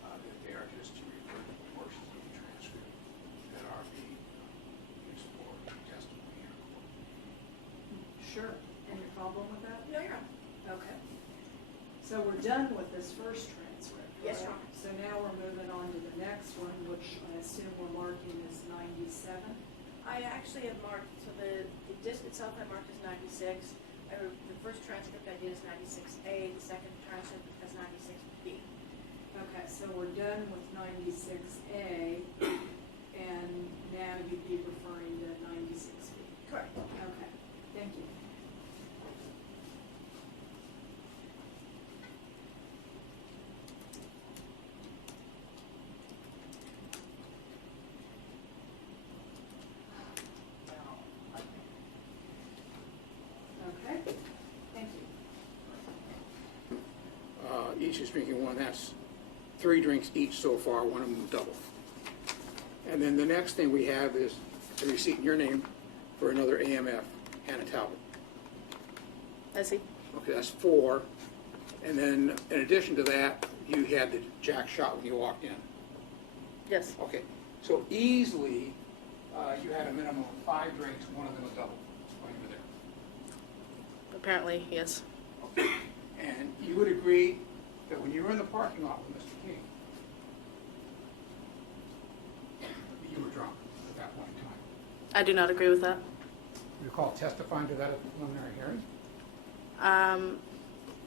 that they are just to refer to portions of the transcript that are being used for testimony in court? Sure. Any problem with that? No, you're on. Okay. So we're done with this first transcript, Yes, right? Your Honor. So now we're moving on to the next one, which I assume we're marking as 97. I actually have marked, so the disc itself I marked as 96. The first transcript I did is 96A, the second transcript as 96B. Okay, so we're done with 96A, and now you'd be referring to 96B. Correct. Okay, thank you. Okay, thank you. Each is drinking one. That's 3 drinks each so far, one of them double. And then the next thing we have is a receipt in your name for another AMF, Hannah Talbot. I see. Okay, that's 4. And then in addition to that, you had the jack shot when you walked in. Yes. Okay, so easily, you had a minimum of 5 drinks, one of them a double while you were there. Apparently, yes. Okay. And you would agree that when you were in the parking lot with Mr. King, you were drunk at that point in time. I do not agree with that. You recall testifying to that at the preliminary hearing?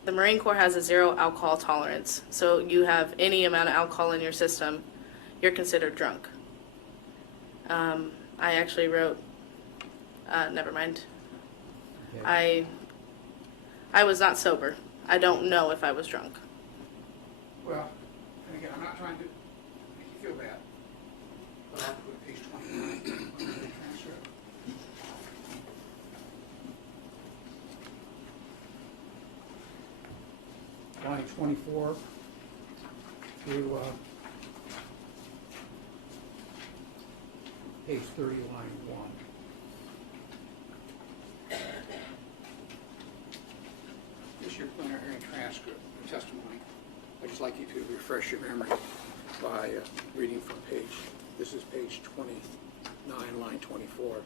The Marine Corps has a 0 alcohol tolerance. So you have any amount of alcohol in your system, you're considered drunk. I actually wrote, never mind. Okay. I was not sober. I don't know if I was drunk. Well, and again, I'm not trying to make you feel bad, but I'll put page 29 on the transcript. Line 24 through page 30, line 1. This is your preliminary hearing transcript, testimony. I'd just like you to refresh your memory by reading from this is page 29, line 24.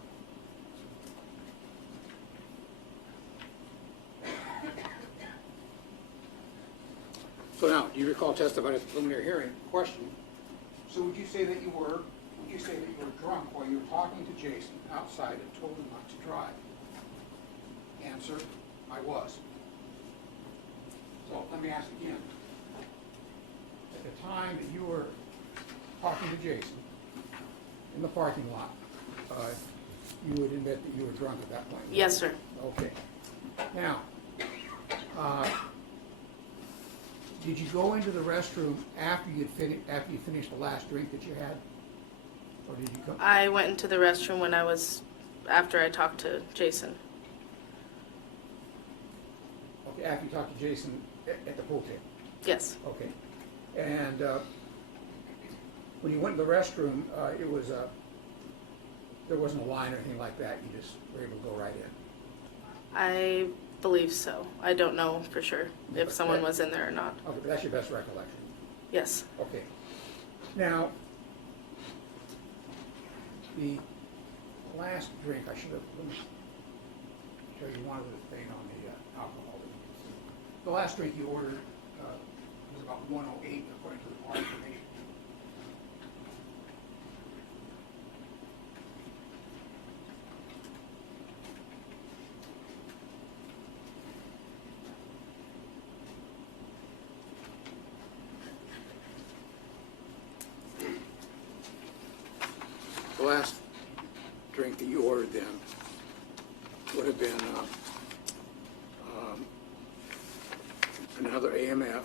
So now, do you recall testifying at the preliminary hearing? Question. So would you say that you were drunk while you were talking to Jason outside and told him not to drive? Answer, I was. So let me ask again. At the time that you were talking to Jason in the parking lot, you would admit that you were drunk at that point? Yes, sir. Okay. Now, did you go into the restroom after you finished the last drink that you had? Or did you come? I went into the restroom after I talked to Jason. Okay, after you talked to Jason at the pool table? Yes. Okay. And when you went in the restroom, it was there wasn't a line or anything like that. You just were able to go right in. I believe so. I don't know for sure if someone was in there or not. Okay, but that's your best recollection. Yes. Okay. Now, the last drink, I should have, let me show you one other thing on the alcohol. The last drink you ordered was about 1:08 according to the bar information. The last drink that you ordered then would have been another AMF,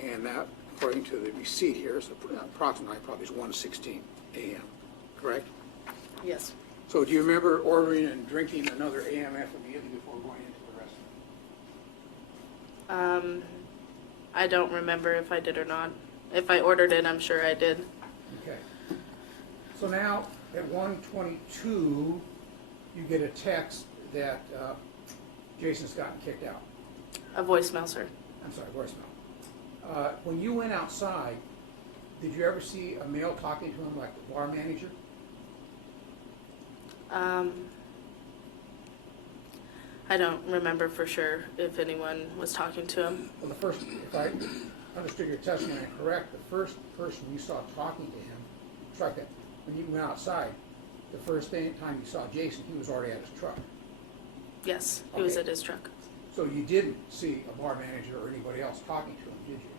and that, according to the receipt here, is approximately probably is 1:16 a.m., correct? Yes. So do you remember ordering and drinking another AMF immediately before going into the restaurant? I don't remember if I did or not. If I ordered it, I'm sure I did. Okay. So now, at 1:22, you get a text that Jason's gotten kicked out. A voicemail, sir. I'm sorry, voicemail. When you went outside, did you ever see a male talking to him like the bar manager? I don't remember for sure if anyone was talking to him. Well, the first, if I understood your testimony correct, the first person you saw talking to him, strike that, when you went outside, the first time you saw Jason, he was already at his truck. Yes, he was Okay. at his truck. So you didn't see a bar manager or anybody else talking to him, did you?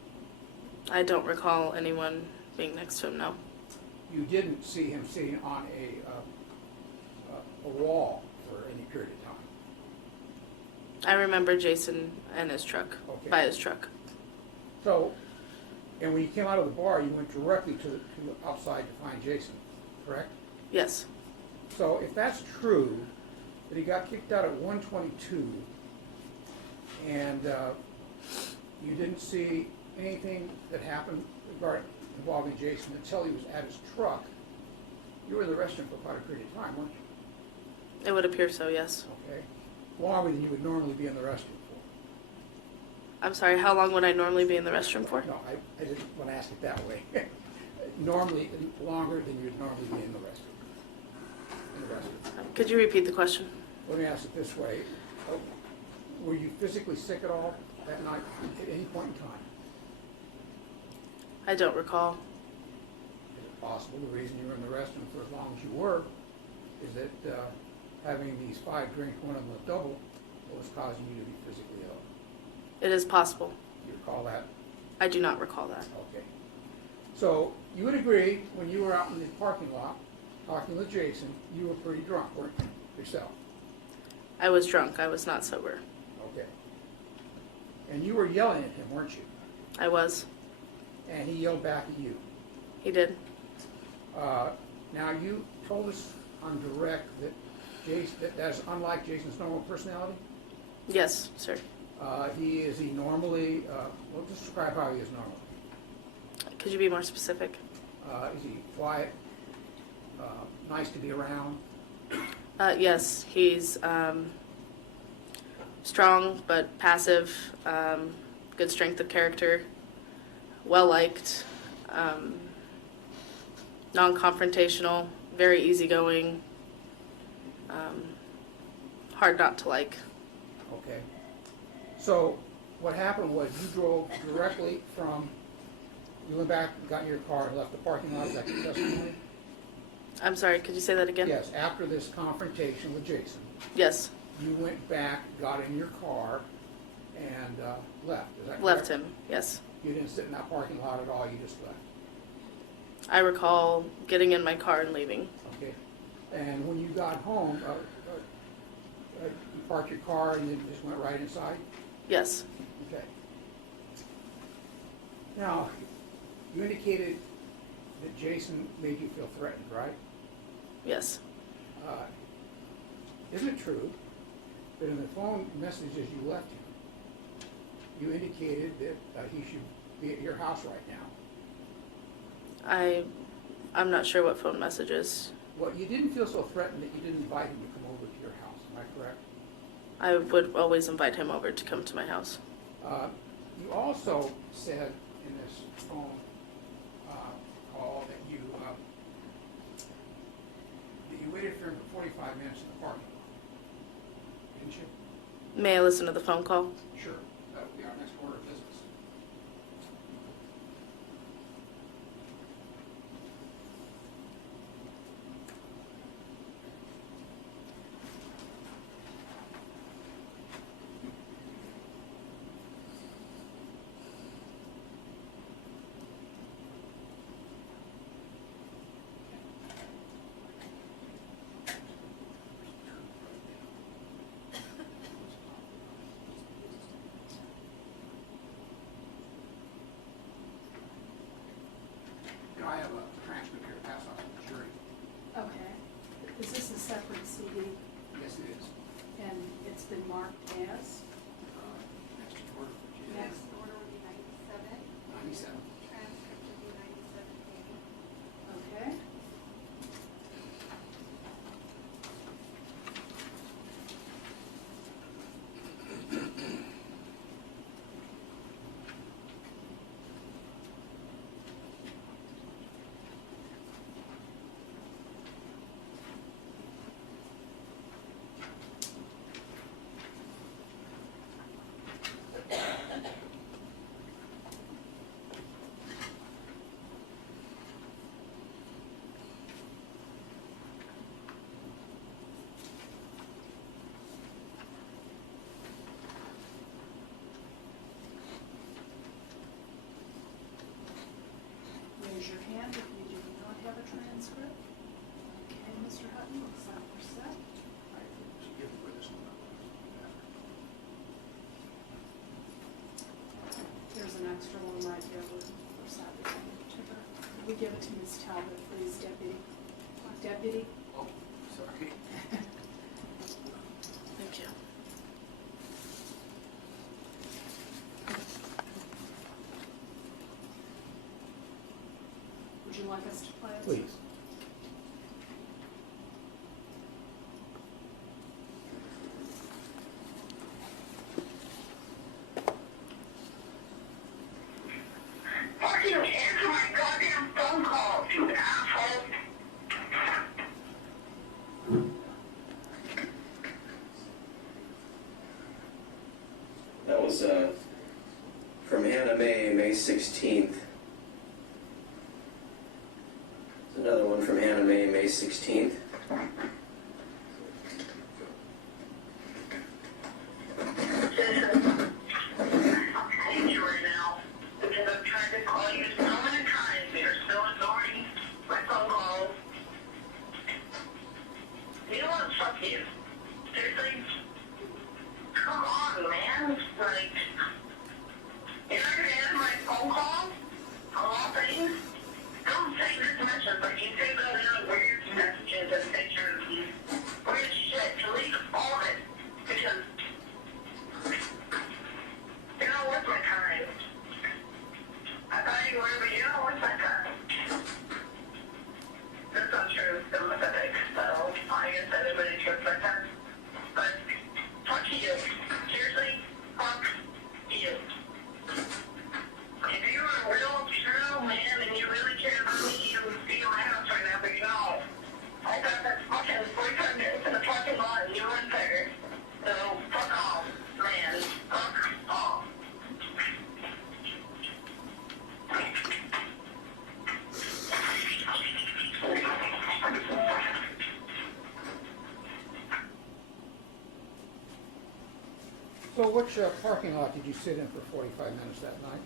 I don't recall anyone being next to him, no. You didn't see him sitting on a wall for any period of time? I remember Jason and his truck, Okay. by his truck. So, and when you came out of the bar, you went directly to outside to find Jason, correct? Yes. So if that's true, that he got kicked out at 1:22, and you didn't see anything that happened involving Jason until he was at his truck, you were in the restaurant for quite a period of time, weren't you? It would appear so, yes. Okay. Longer than you would normally be in the restroom for. I'm sorry, how long would I normally be in the restroom for? No, I didn't want to ask it that way. Normally, longer than you'd normally be in the restroom. Could you repeat the question? Let me ask it this way. Were you physically sick at all that night, at any point in time? I don't recall. Is it possible the reason you were in the restroom for as long as you were is that having these 5 drinks, one of them was double, was causing you to be physically ill? It is possible. You recall that? I do not recall that. Okay. So you would agree when you were out in the parking lot talking with Jason, you were pretty drunk, weren't you, yourself? I was drunk. I was not sober. Okay. And you were yelling at him, weren't you? I was. And he yelled back at you. He did. Now, you told us on direct that that's unlike Jason's normal personality? Yes, sir. Is he normally, well, describe how he is normally. Could you be more specific? Is he quiet, nice to be around? Yes, he's strong but passive, good strength of character, well-liked, non-confrontational, very easygoing, hard not to like. Okay. So what happened was you drove directly from, you went back, got in your car and left the parking lot, is that your testimony? I'm sorry, could you say that again? Yes, after this confrontation with Jason, Yes, you went back, got in your car, and left, is that correct? left him, yes. You didn't sit in that parking lot at all, you just left? I recall getting in my car and leaving. Okay. And when you got home, you parked your car and then just went right inside? Yes, Okay. Now, you indicated that Jason made you feel threatened, right? yes, Isn't it true that in the phone messages you left him, you indicated that he should be at your house right now? I'm not sure what phone messages. Well, you didn't feel so threatened that you didn't invite him to come over to your house, am I correct? I would always invite him over to come to my house. You also said in this phone call that you waited for him for 45 minutes in the parking lot, didn't you? May I listen to the phone call? Sure, that would be our next order of business. I have a transcript here to pass off to the jury. Okay. Is this a separate CD? Yes, it is. And it's been marked as? Next order, which is Next order would be 97. 97. Transcript would be 97A. Okay. Raise your hand if you do not have a transcript. Okay, Mr. Hutton, looks like we're set. Should give her this one. There's an extra one right here. We're sad to send it to her. Could we give it to Ms. Talbot, please, Deputy? Deputy? Oh, sorry. Thank you. Would you like us to play it? Please. Fucking answer my goddamn phone calls, you asshole! That was from Hannah May 16th. There's another one from Hannah May 16th. Listen, I hate you right now because I've tried to call you so many times. You're still ignoring my phone calls. You know what? Fuck you. Seriously? Come on, man. Like, you're not gonna answer my phone calls? Of all things? Don't take this message, but you take all the weird messages and pictures and weird shit. Delete all of it. Because you're not worth my time. I thought you were, but you're not worth my time. That's not true. I'm pathetic. So I guess everybody worth my time. But fuck you. Seriously, fuck you. If you were a real true man and you really cared about me, you would be in my house right now, but you don't. I got that fucking 45 minutes in the parking lot and you weren't there. So fuck off, man. Fuck off. So which parking lot did you sit in for 45 minutes that night?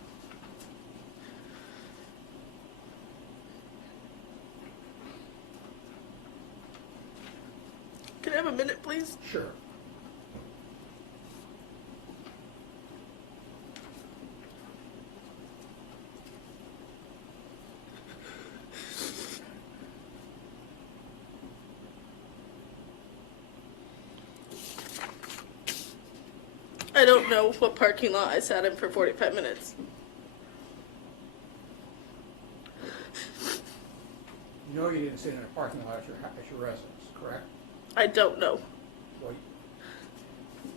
Can I have a minute, please? Sure. I don't know what parking lot I sat in for 45 minutes. You know you didn't sit in a parking lot at your residence, correct? I don't know. Well,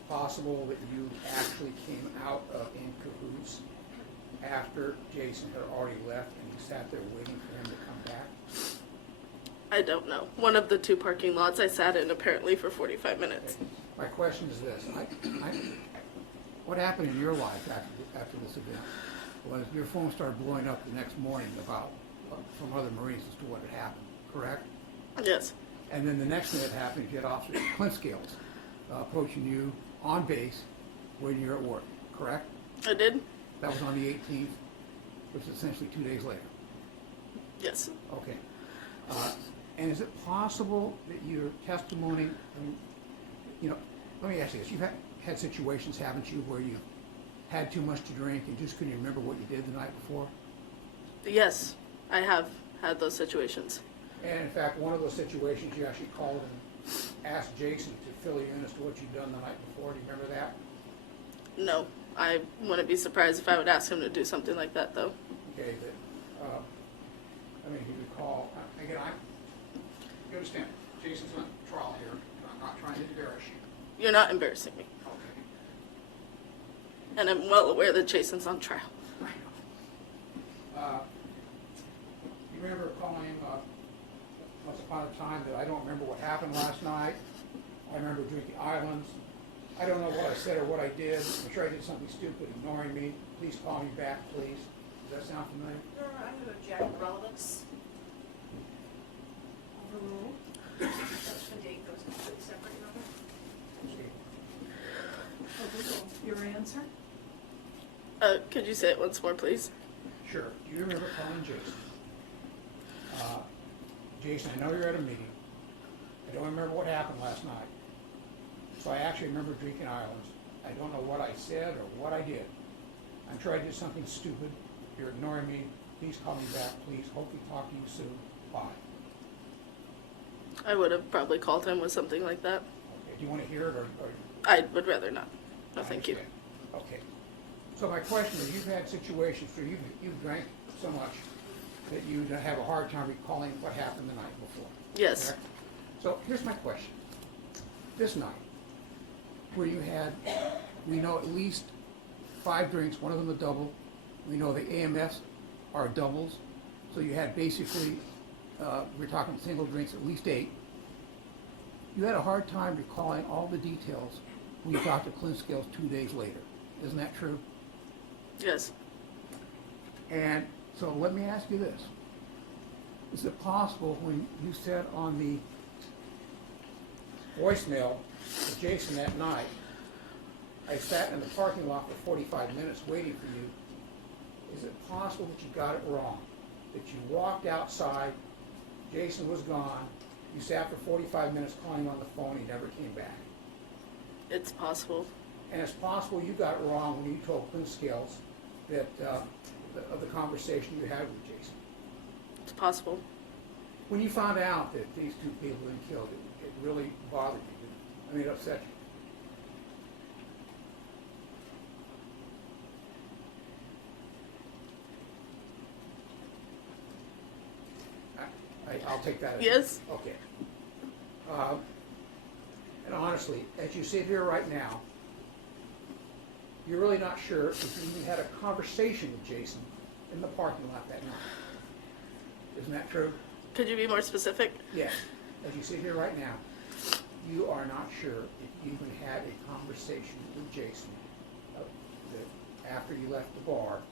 possible that you actually came out of in cahoots after Jason had already left and you sat there waiting for him to come back? I don't know. One of the two parking lots I sat in apparently for 45 minutes. Okay. My question is this. What happened in your life after this event was your phone started blowing up the next morning about from other Marines as to what had happened, correct? Yes. And then the next thing that happened is you had Officer Clint Scales approaching you on base when you're at work, correct? I did? That was on the 18th, which is essentially 2 days later. Yes. Okay. And is it possible that your testimony, let me ask you this. You've had situations, haven't you, where you had too much to drink and just couldn't remember what you did the night before? Yes, I have had those situations. And in fact, one of those situations you actually called and asked Jason to fill you in as to what you'd done the night before. Do you remember that? No, I wouldn't be surprised if I would ask him to do something like that, though. Okay, you recall, again, you understand, Jason's on trial here, and I'm not trying to embarrass you. You're not embarrassing me. Okay. And I'm well aware that Jason's on trial. I know. You remember calling once upon a time that I don't remember what happened last night. I remember drinking islands. I don't know what I said or what I did. I'm sure I did something stupid, ignoring me. Please call me back, please. Does that sound familiar? I'm going to object relevance. Overruled. The date goes completely separate, Your answer? Could you say it once more, please? Sure. Do you remember calling Jason? Jason, I know you're at a meeting. I don't remember what happened last night. So I actually remember drinking islands. I don't know what I said or what I did. I'm sure I did something stupid. You're ignoring me. Please call me back, please. Hope to talk to you soon. Bye. I would have probably called him with something like that. Okay. Do you want to hear it or I would rather not. No, I thank you. understand. Okay. So my question is, you've had situations where you've drank so much that you have a hard time recalling what happened the night before. Yes. Correct? So here's my question. This night, where you had, we know at least 5 drinks, one of them a double. We know the AMFs are doubles. So you had basically, we're talking single drinks, at least 8. You had a hard time recalling all the details when you talked to Clint Scales 2 days later. Isn't that true? Yes. And so let me ask you this. Is it possible when you said on the voicemail to Jason that night, I sat in the parking lot for 45 minutes waiting for you, is it possible that you got it wrong? That you walked outside, Jason was gone, you sat for 45 minutes calling him on the phone, he never came back. It's possible. And it's possible you got it wrong when you told Clint Scales that, of the conversation you had with Jason. It's possible. When you found out that these 2 people had been killed, it really bothered you. I mean, it upset you. I'll take that as Yes. okay. And honestly, as you sit here right now, you're really not sure if you even had a conversation with Jason in the parking lot that night. Isn't that true? Could you be more specific? Yes. As you sit here right now, you are not sure if you even had a conversation with Jason after you left the bar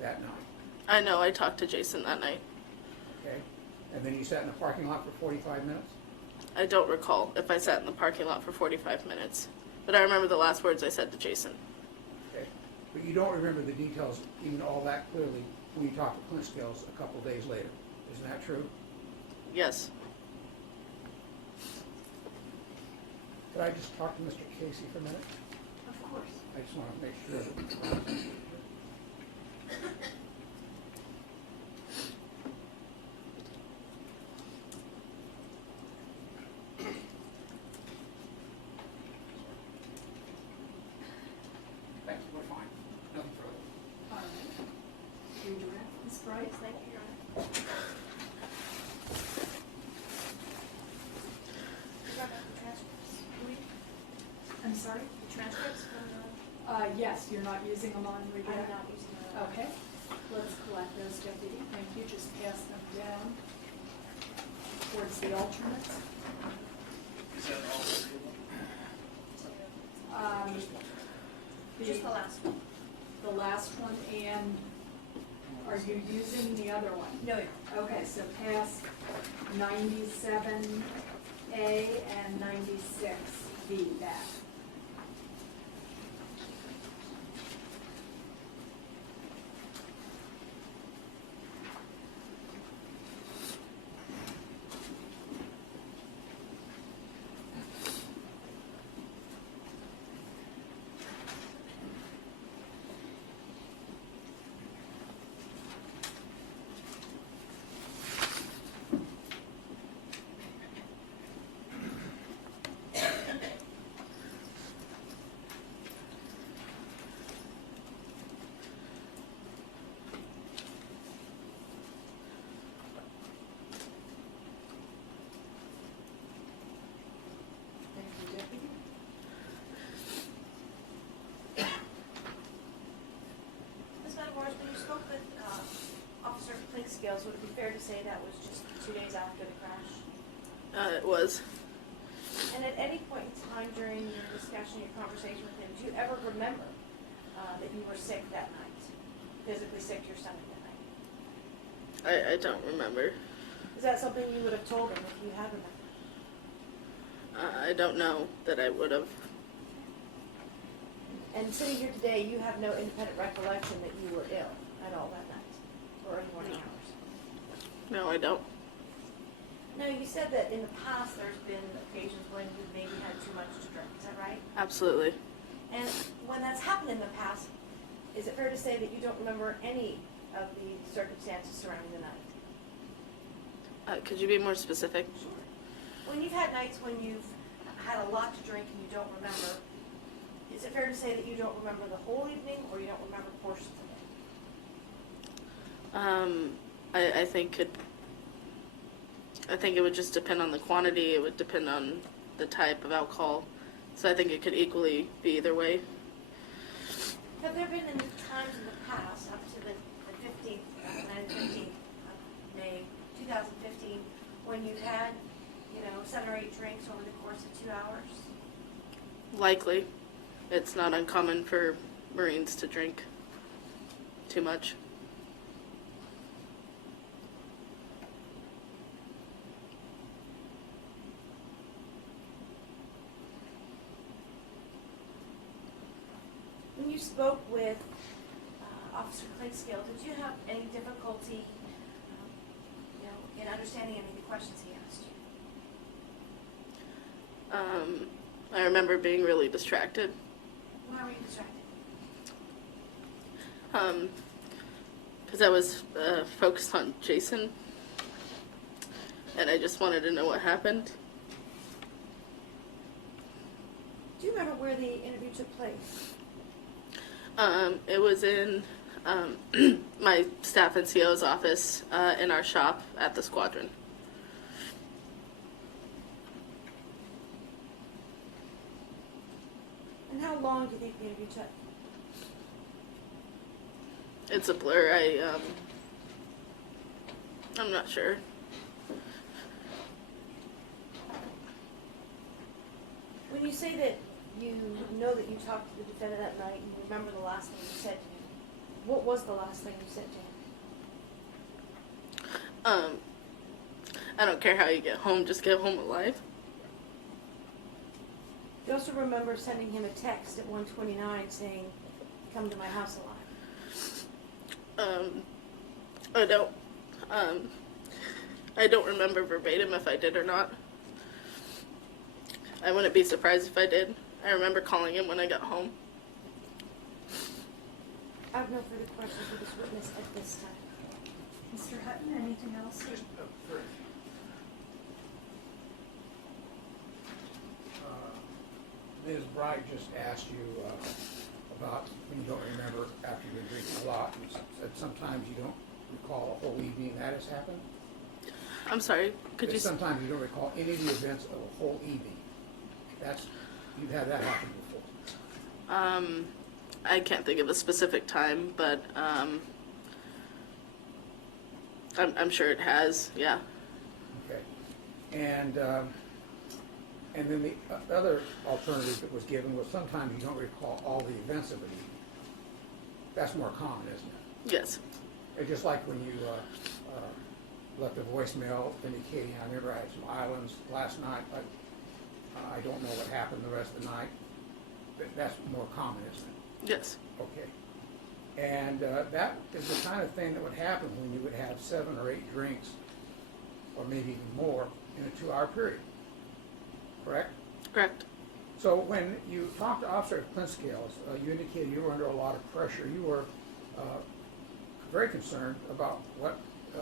that night. I know I talked to Jason that night. Okay? And then you sat in the parking lot for 45 minutes? I don't recall if I sat in the parking lot for 45 minutes, but I remember the last words I said to Jason. Okay. But you don't remember the details even all that clearly when you talked to Clint Scales a couple days later. Isn't that true? Yes. Could I just talk to Mr. Casey for a minute? Of course. I just want to make sure that thank you, we're fine. Nothing further. All right. You direct, Ms. Bright? Thank you, Your Honor. Yes, you're not using them on review? I'm not using it. Okay, let's collect those, Deputy. Thank you, just pass them down towards the alternates. Is that all? Just the last one. The last one, and are you using the other one? No, Okay, so pass 97A and 96B back. Thank you, Deputy. Ms. Matamoros, when you spoke with Officer Clinkscales, would it be fair to say that was just 2 days after the crash? It was. And at any point in time during your discussion, your conversation with him, do you ever remember that you were sick that night? Physically sick to your stomach that night? I don't remember. Is that something you would have told him if you had remembered? I don't know that I would have. And sitting here today, you have no independent recollection that you were ill at all that night or in morning hours? No, I don't. No, you said that in the past there's been occasions when you maybe had too much to drink. Is that right? Absolutely. And when that's happened in the past, is it fair to say that you don't remember any of the circumstances surrounding the night? Could you be more specific? Sure. When you've had nights when you've had a lot to drink and you don't remember, is it fair to say that you don't remember the whole evening or you don't remember portions of it? I think it would just depend on the quantity. It would depend on the type of alcohol. So I think it could equally be either way. Have there been any times in the past, up to the 15th, 15th of May 2015, when you've had, 7 or 8 drinks over the course of 2 hours? Likely. It's not uncommon for Marines to drink too much. When you spoke with Officer Clinkscale, did you have any difficulty, in understanding any of the questions he asked you? I remember being really distracted. Why were you distracted? Because I was focused on Jason, and I just wanted to know what happened. Do you remember where the interview took place? It was in my staff and CO's office in our shop at the squadron. And how long do you think the interview took? It's a blur. I'm not sure. When you say that you know that you talked to the defendant that night and you remember the last thing you said to him, what was the last thing you said to him? I don't care how you get home, just get home alive. You also remember sending him a text at 1:29 saying, "Come to my house alive." I don't remember verbatim if I did or not. I wouldn't be surprised if I did. I remember calling him when I got home. I have no further questions for this witness at this time. Mr. Hutton, anything else? Just very few. Ms. Bride just asked you about when you don't remember after you've been drinking a lot. You said sometimes you don't recall a whole evening that has happened. I'm sorry, could you... Sometimes you don't recall any of the events of a whole evening. You've had that happen before. I can't think of a specific time, but I'm sure it has. Yeah. Okay. And then the other alternative that was given was sometimes you don't recall all the events of it. That's more common, isn't it? Yes. It's just like when you left a voicemail indicating, I remember I had some islands last night, but I don't know what happened the rest of the night. But that's more common, isn't it? Yes. Okay. And that is the kind of thing that would happen when you would have 7 or 8 drinks, or maybe even more, in a 2-hour period. Correct? Correct. So when you talked to Officer Clinkscales, you indicated you were under a lot of pressure. You were very concerned about what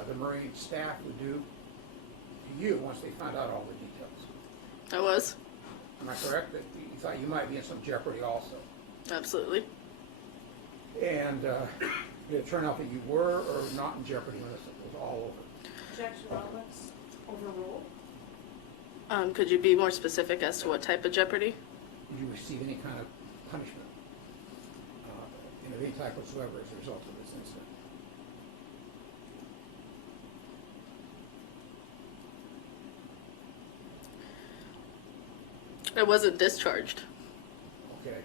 the Marine staff would do to you once they found out all the details. I was. Am I correct that you thought you might be in some jeopardy also? Absolutely. And did it turn out that you were or not in jeopardy when this was all over? Objection, Roberts. Overruled. Could you be more specific as to what type of jeopardy? Did you receive any kind of punishment of any type whatsoever as a result of this incident? I wasn't discharged. Okay,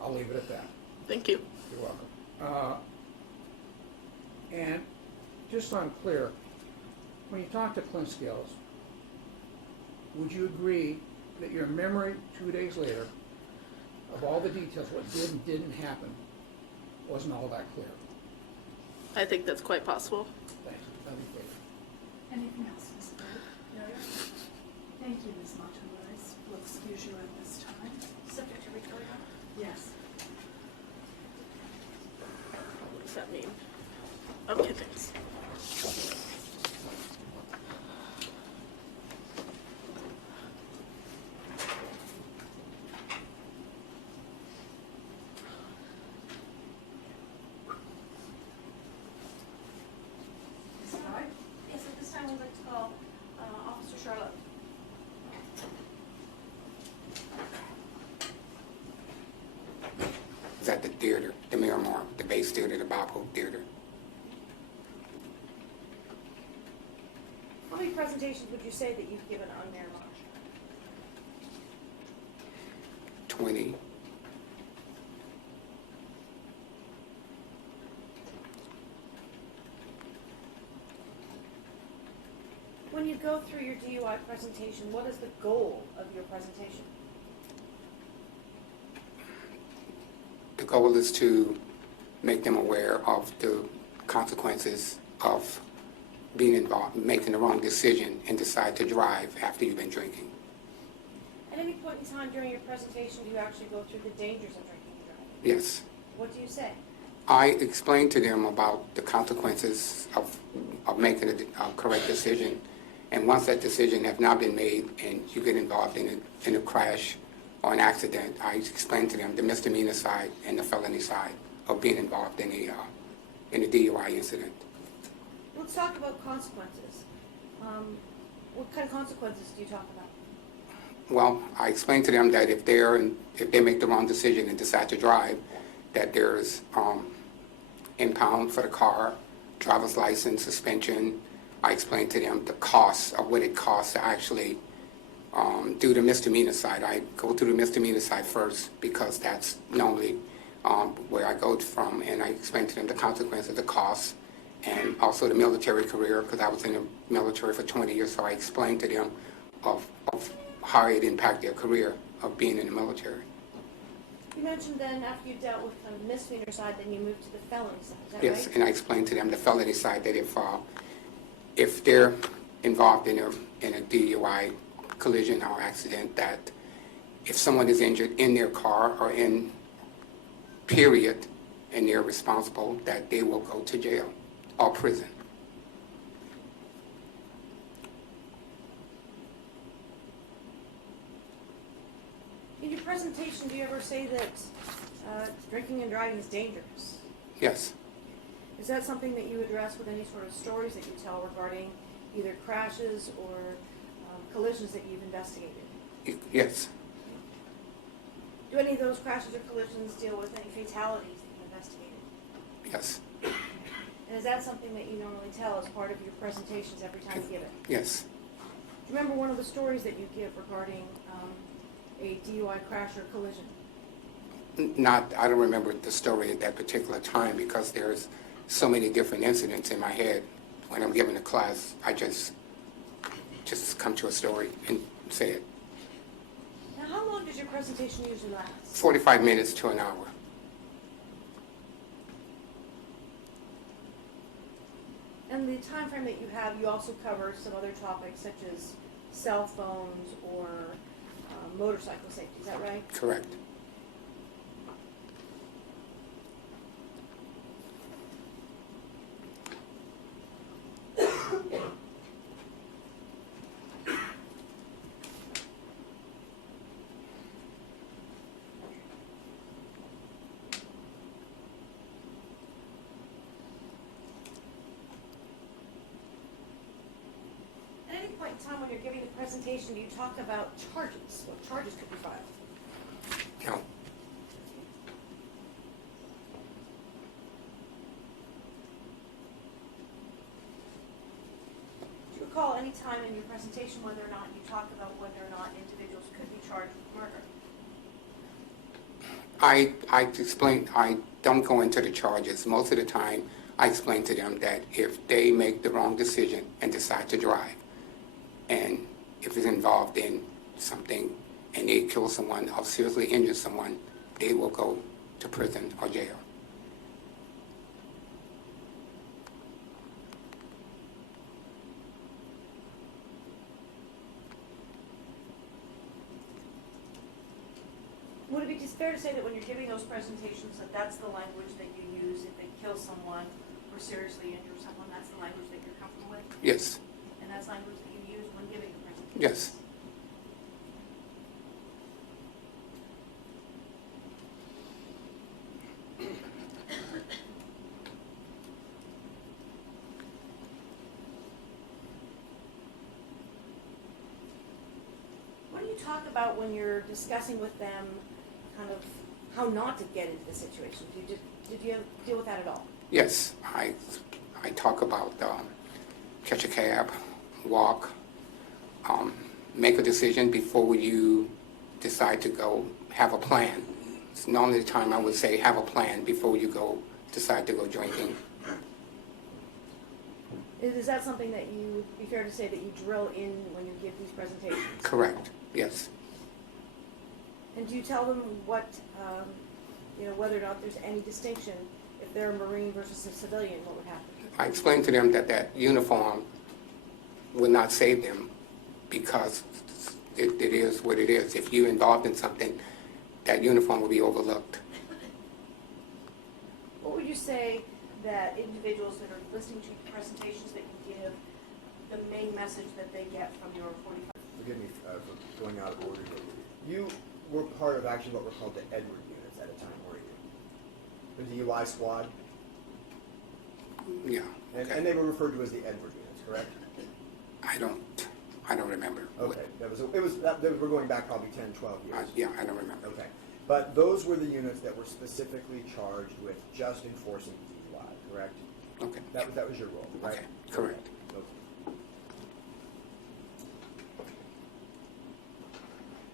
I'll leave it at that. Thank you. You're welcome. And just so I'm clear, when you talk to Clinkscales, would you agree that your memory 2 days later of all the details, what did and didn't happen, wasn't all that clear? I think that's quite possible. Thank you. That'd be great. Anything else, Ms. Bird? No. Thank you, Ms. Matamoros. We'll excuse you at this time. Subject to recording. Yes. What does that mean? Okay, thanks. Ms. Guy? Yes, at this time, I'd like to call Officer Charlotte. It's at the theater, the Miramar, the base theater, the Bob Hope Theater. How many presentations would you say that you've given on Miramar? 20. When you go through your DUI presentation, what is the goal of your presentation? The goal is to make them aware of the consequences of being involved, making the wrong decision, and decide to drive after you've been drinking. At any point in time during your presentation, do you actually go through the dangers of drinking and driving? Yes. What do you say? I explained to them about the consequences of making a correct decision. And once that decision has not been made and you get involved in a crash or an accident, I explained to them the misdemeanor side and the felony side of being involved in a DUI incident. Let's talk about consequences. What kind of consequences do you talk about? Well, I explained to them that if they make the wrong decision and decide to drive, that there's impound for the car, driver's license, suspension. I explained to them the cost of what it costs to actually do the misdemeanor side. I go through the misdemeanor side first because that's normally where I go from, and I explained to them the consequences, the costs, and also the military career, because I was in the military for 20 years, so I explained to them of how it impacted their career of being in the military. You mentioned then after you dealt with the misdemeanor side, then you moved to the felony side, is that Yes, right? and I explained to them the felony side, that if they're involved in a DUI collision or accident, that if someone is injured in their car or in period and they're responsible, that they will go to jail or prison. In your presentation, do you ever say that drinking and driving is dangerous? Yes, Is that something that you address with any sort of stories that you tell regarding either crashes or collisions that you've investigated? yes. Do any of those crashes or collisions deal with any fatalities that you investigated? Yes, And is that something that you normally tell as part of your presentations every time you give it? yes. Do you remember one of the stories that you give regarding a DUI crash or collision? I don't remember the story at that particular time because there's so many different incidents in my head. When I'm giving a class, I just come to a story and say it. Now, how long does your presentation usually last? 45 minutes to an hour. And the time frame that you have, you also cover some other topics such as cell phones or motorcycle safety. Is that right? Correct. At any point in time when you're giving the presentation, do you talk about charges? What charges could be filed? No, Do you recall any time in your presentation whether or not you talk about whether or not individuals could be charged with murder? I explain, I don't go into the charges. Most of the time, I explain to them that if they make the wrong decision and decide to drive, and if it's involved in something and they kill someone or seriously injure someone, they will go to prison or jail. Would it be just fair to say that when you're giving those presentations that that's the language that you use if they kill someone or seriously injure someone, that's the language that you're comfortable with? Yes, And that's language that you use when giving the presentation? yes. What do you talk about when you're discussing with them kind of how not to get into the situation? Did you deal with that at all? Yes, I talk about catch a cab, walk, make a decision before you decide to go, have a plan. It's normally the time I would say have a plan before you go decide to go drinking. Is that something that you would be fair to say that you drill in when you give these presentations? Correct, yes. And do you tell them what, whether or not there's any distinction if they're a Marine versus a civilian, what would happen? I explained to them that uniform would not save them because it is what it is. If you're involved in something, that uniform will be overlooked. What would you say that individuals that are listening to your presentations that you give, the main message that they get from your 45? Forgive me for going out of order here. You were part of actually what were called the Edward units at a time, weren't you? The DUI squad? Yeah. And they were referred to as the Edward units, correct? I don't remember. Okay, we're going back probably 10, 12 years. Yeah, I don't remember. Okay, but those were the units that were specifically charged with just enforcing DUI, correct? Okay. That was your role, right? Okay, correct. Okay.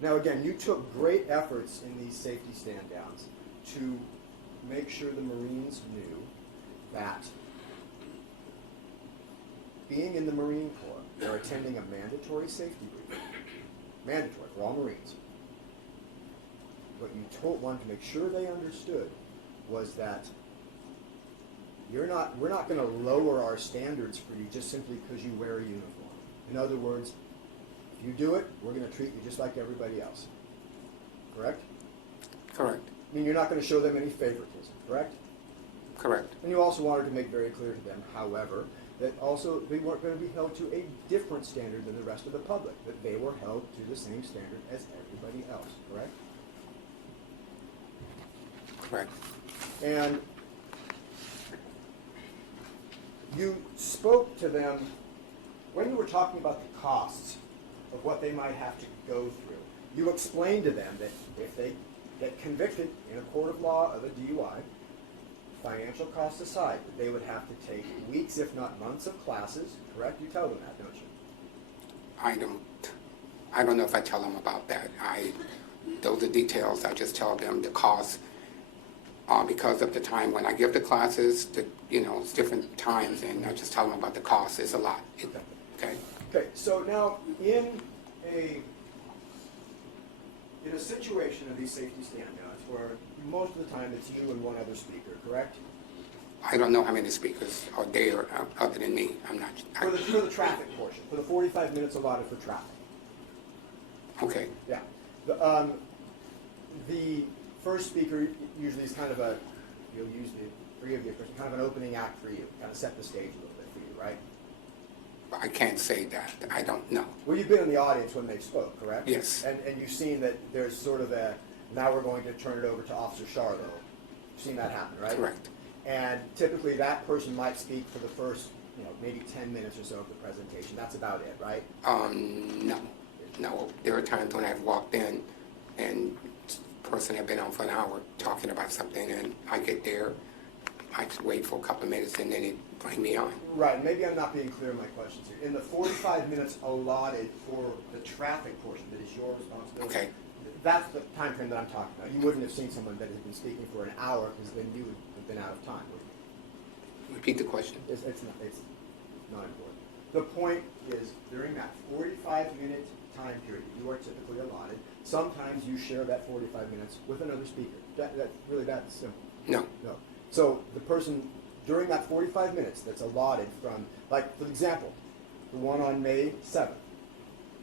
Now again, you took great efforts in these safety stand-downs to make sure the Marines knew that being in the Marine Corps, they're attending a mandatory safety briefing. Mandatory for all Marines. What you wanted to make sure they understood was that we're not going to lower our standards for you just simply because you wear a uniform. In other words, if you do it, we're going to treat you just like everybody else. Correct? Correct. I mean, you're not going to show them any favoritism, correct? Correct. And you also wanted to make very clear to them, however, that also they weren't going to be held to a different standard than the rest of the public, that they were held to the same standard as everybody else, correct? Correct. And you spoke to them when you were talking about the costs of what they might have to go through. You explained to them that if they get convicted in a court of law of a DUI, financial costs aside, that they would have to take weeks, if not months, of classes, correct? You tell them that, don't you? I don't know if I tell them about that. Those are details. I just tell them the cost, because of the time when I give the classes, it's different times, and I just tell them about the cost. It's a lot. Okay? Okay, so now in a situation of these safety standouts where most of the time it's you and one other speaker, correct? I don't know how many speakers are there other than me. I'm not. For the traffic portion, for the 45 minutes allotted for traffic. Okay. Yeah. The first speaker usually is kind of you'll use the three of you, kind of an opening act for you, kind of set the stage a little bit for you, right? I can't say that. I don't know. Well, you've been in the audience when they spoke, correct? Yes. And you've seen that there's sort of now we're going to turn it over to Officer Charlo. You've seen that happen, right? Correct. And typically that person might speak for the first, maybe 10 minutes or so of the presentation. That's about it, right? No. There are times when I've walked in and the person had been on for an hour talking about something, and I get there, I just wait for a couple of minutes, and then they bring me on. Right. Maybe I'm not being clear in my questions here. In the 45 minutes allotted for the traffic portion that is your responsibility, Okay. that's the time frame that I'm talking about. You wouldn't have seen someone that had been speaking for an hour, because then you would have been out of time, would you? Repeat the question. It's not important. The point is, during that 45-minute time period that you are typically allotted, sometimes you share that 45 minutes with another speaker. That's really that simple. No. No. So the person, during that 45 minutes that's allotted from, like, for example, the one on May 7th,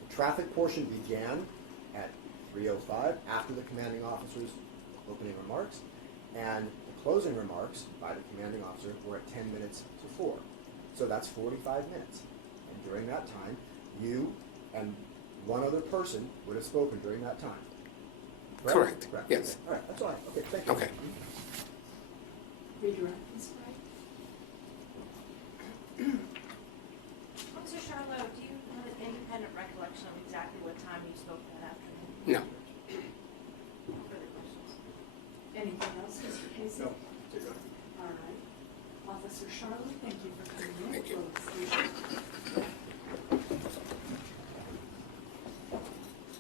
the traffic portion began at 3:05 after the commanding officer's opening remarks, and the closing remarks by the commanding officer were at 10 minutes to 4. So that's 45 minutes. And during that time, you and one other person would have spoken during that time. Correct. Yes. Okay. All right, that's all right. Okay, thank you. Okay. Redirect, Ms. Wright. Officer Charlo, do you have an independent recollection of exactly what time you spoke that afternoon? No. Further questions? Anything else, Mr. Casey? No. All right. Officer Charlotte, thank you for coming in. Thank you.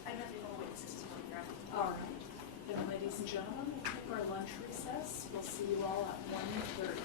I have nothing more witnesses to look at. All right. Then, ladies and gentlemen, we'll take our lunch recess. We'll see you all at 1:30.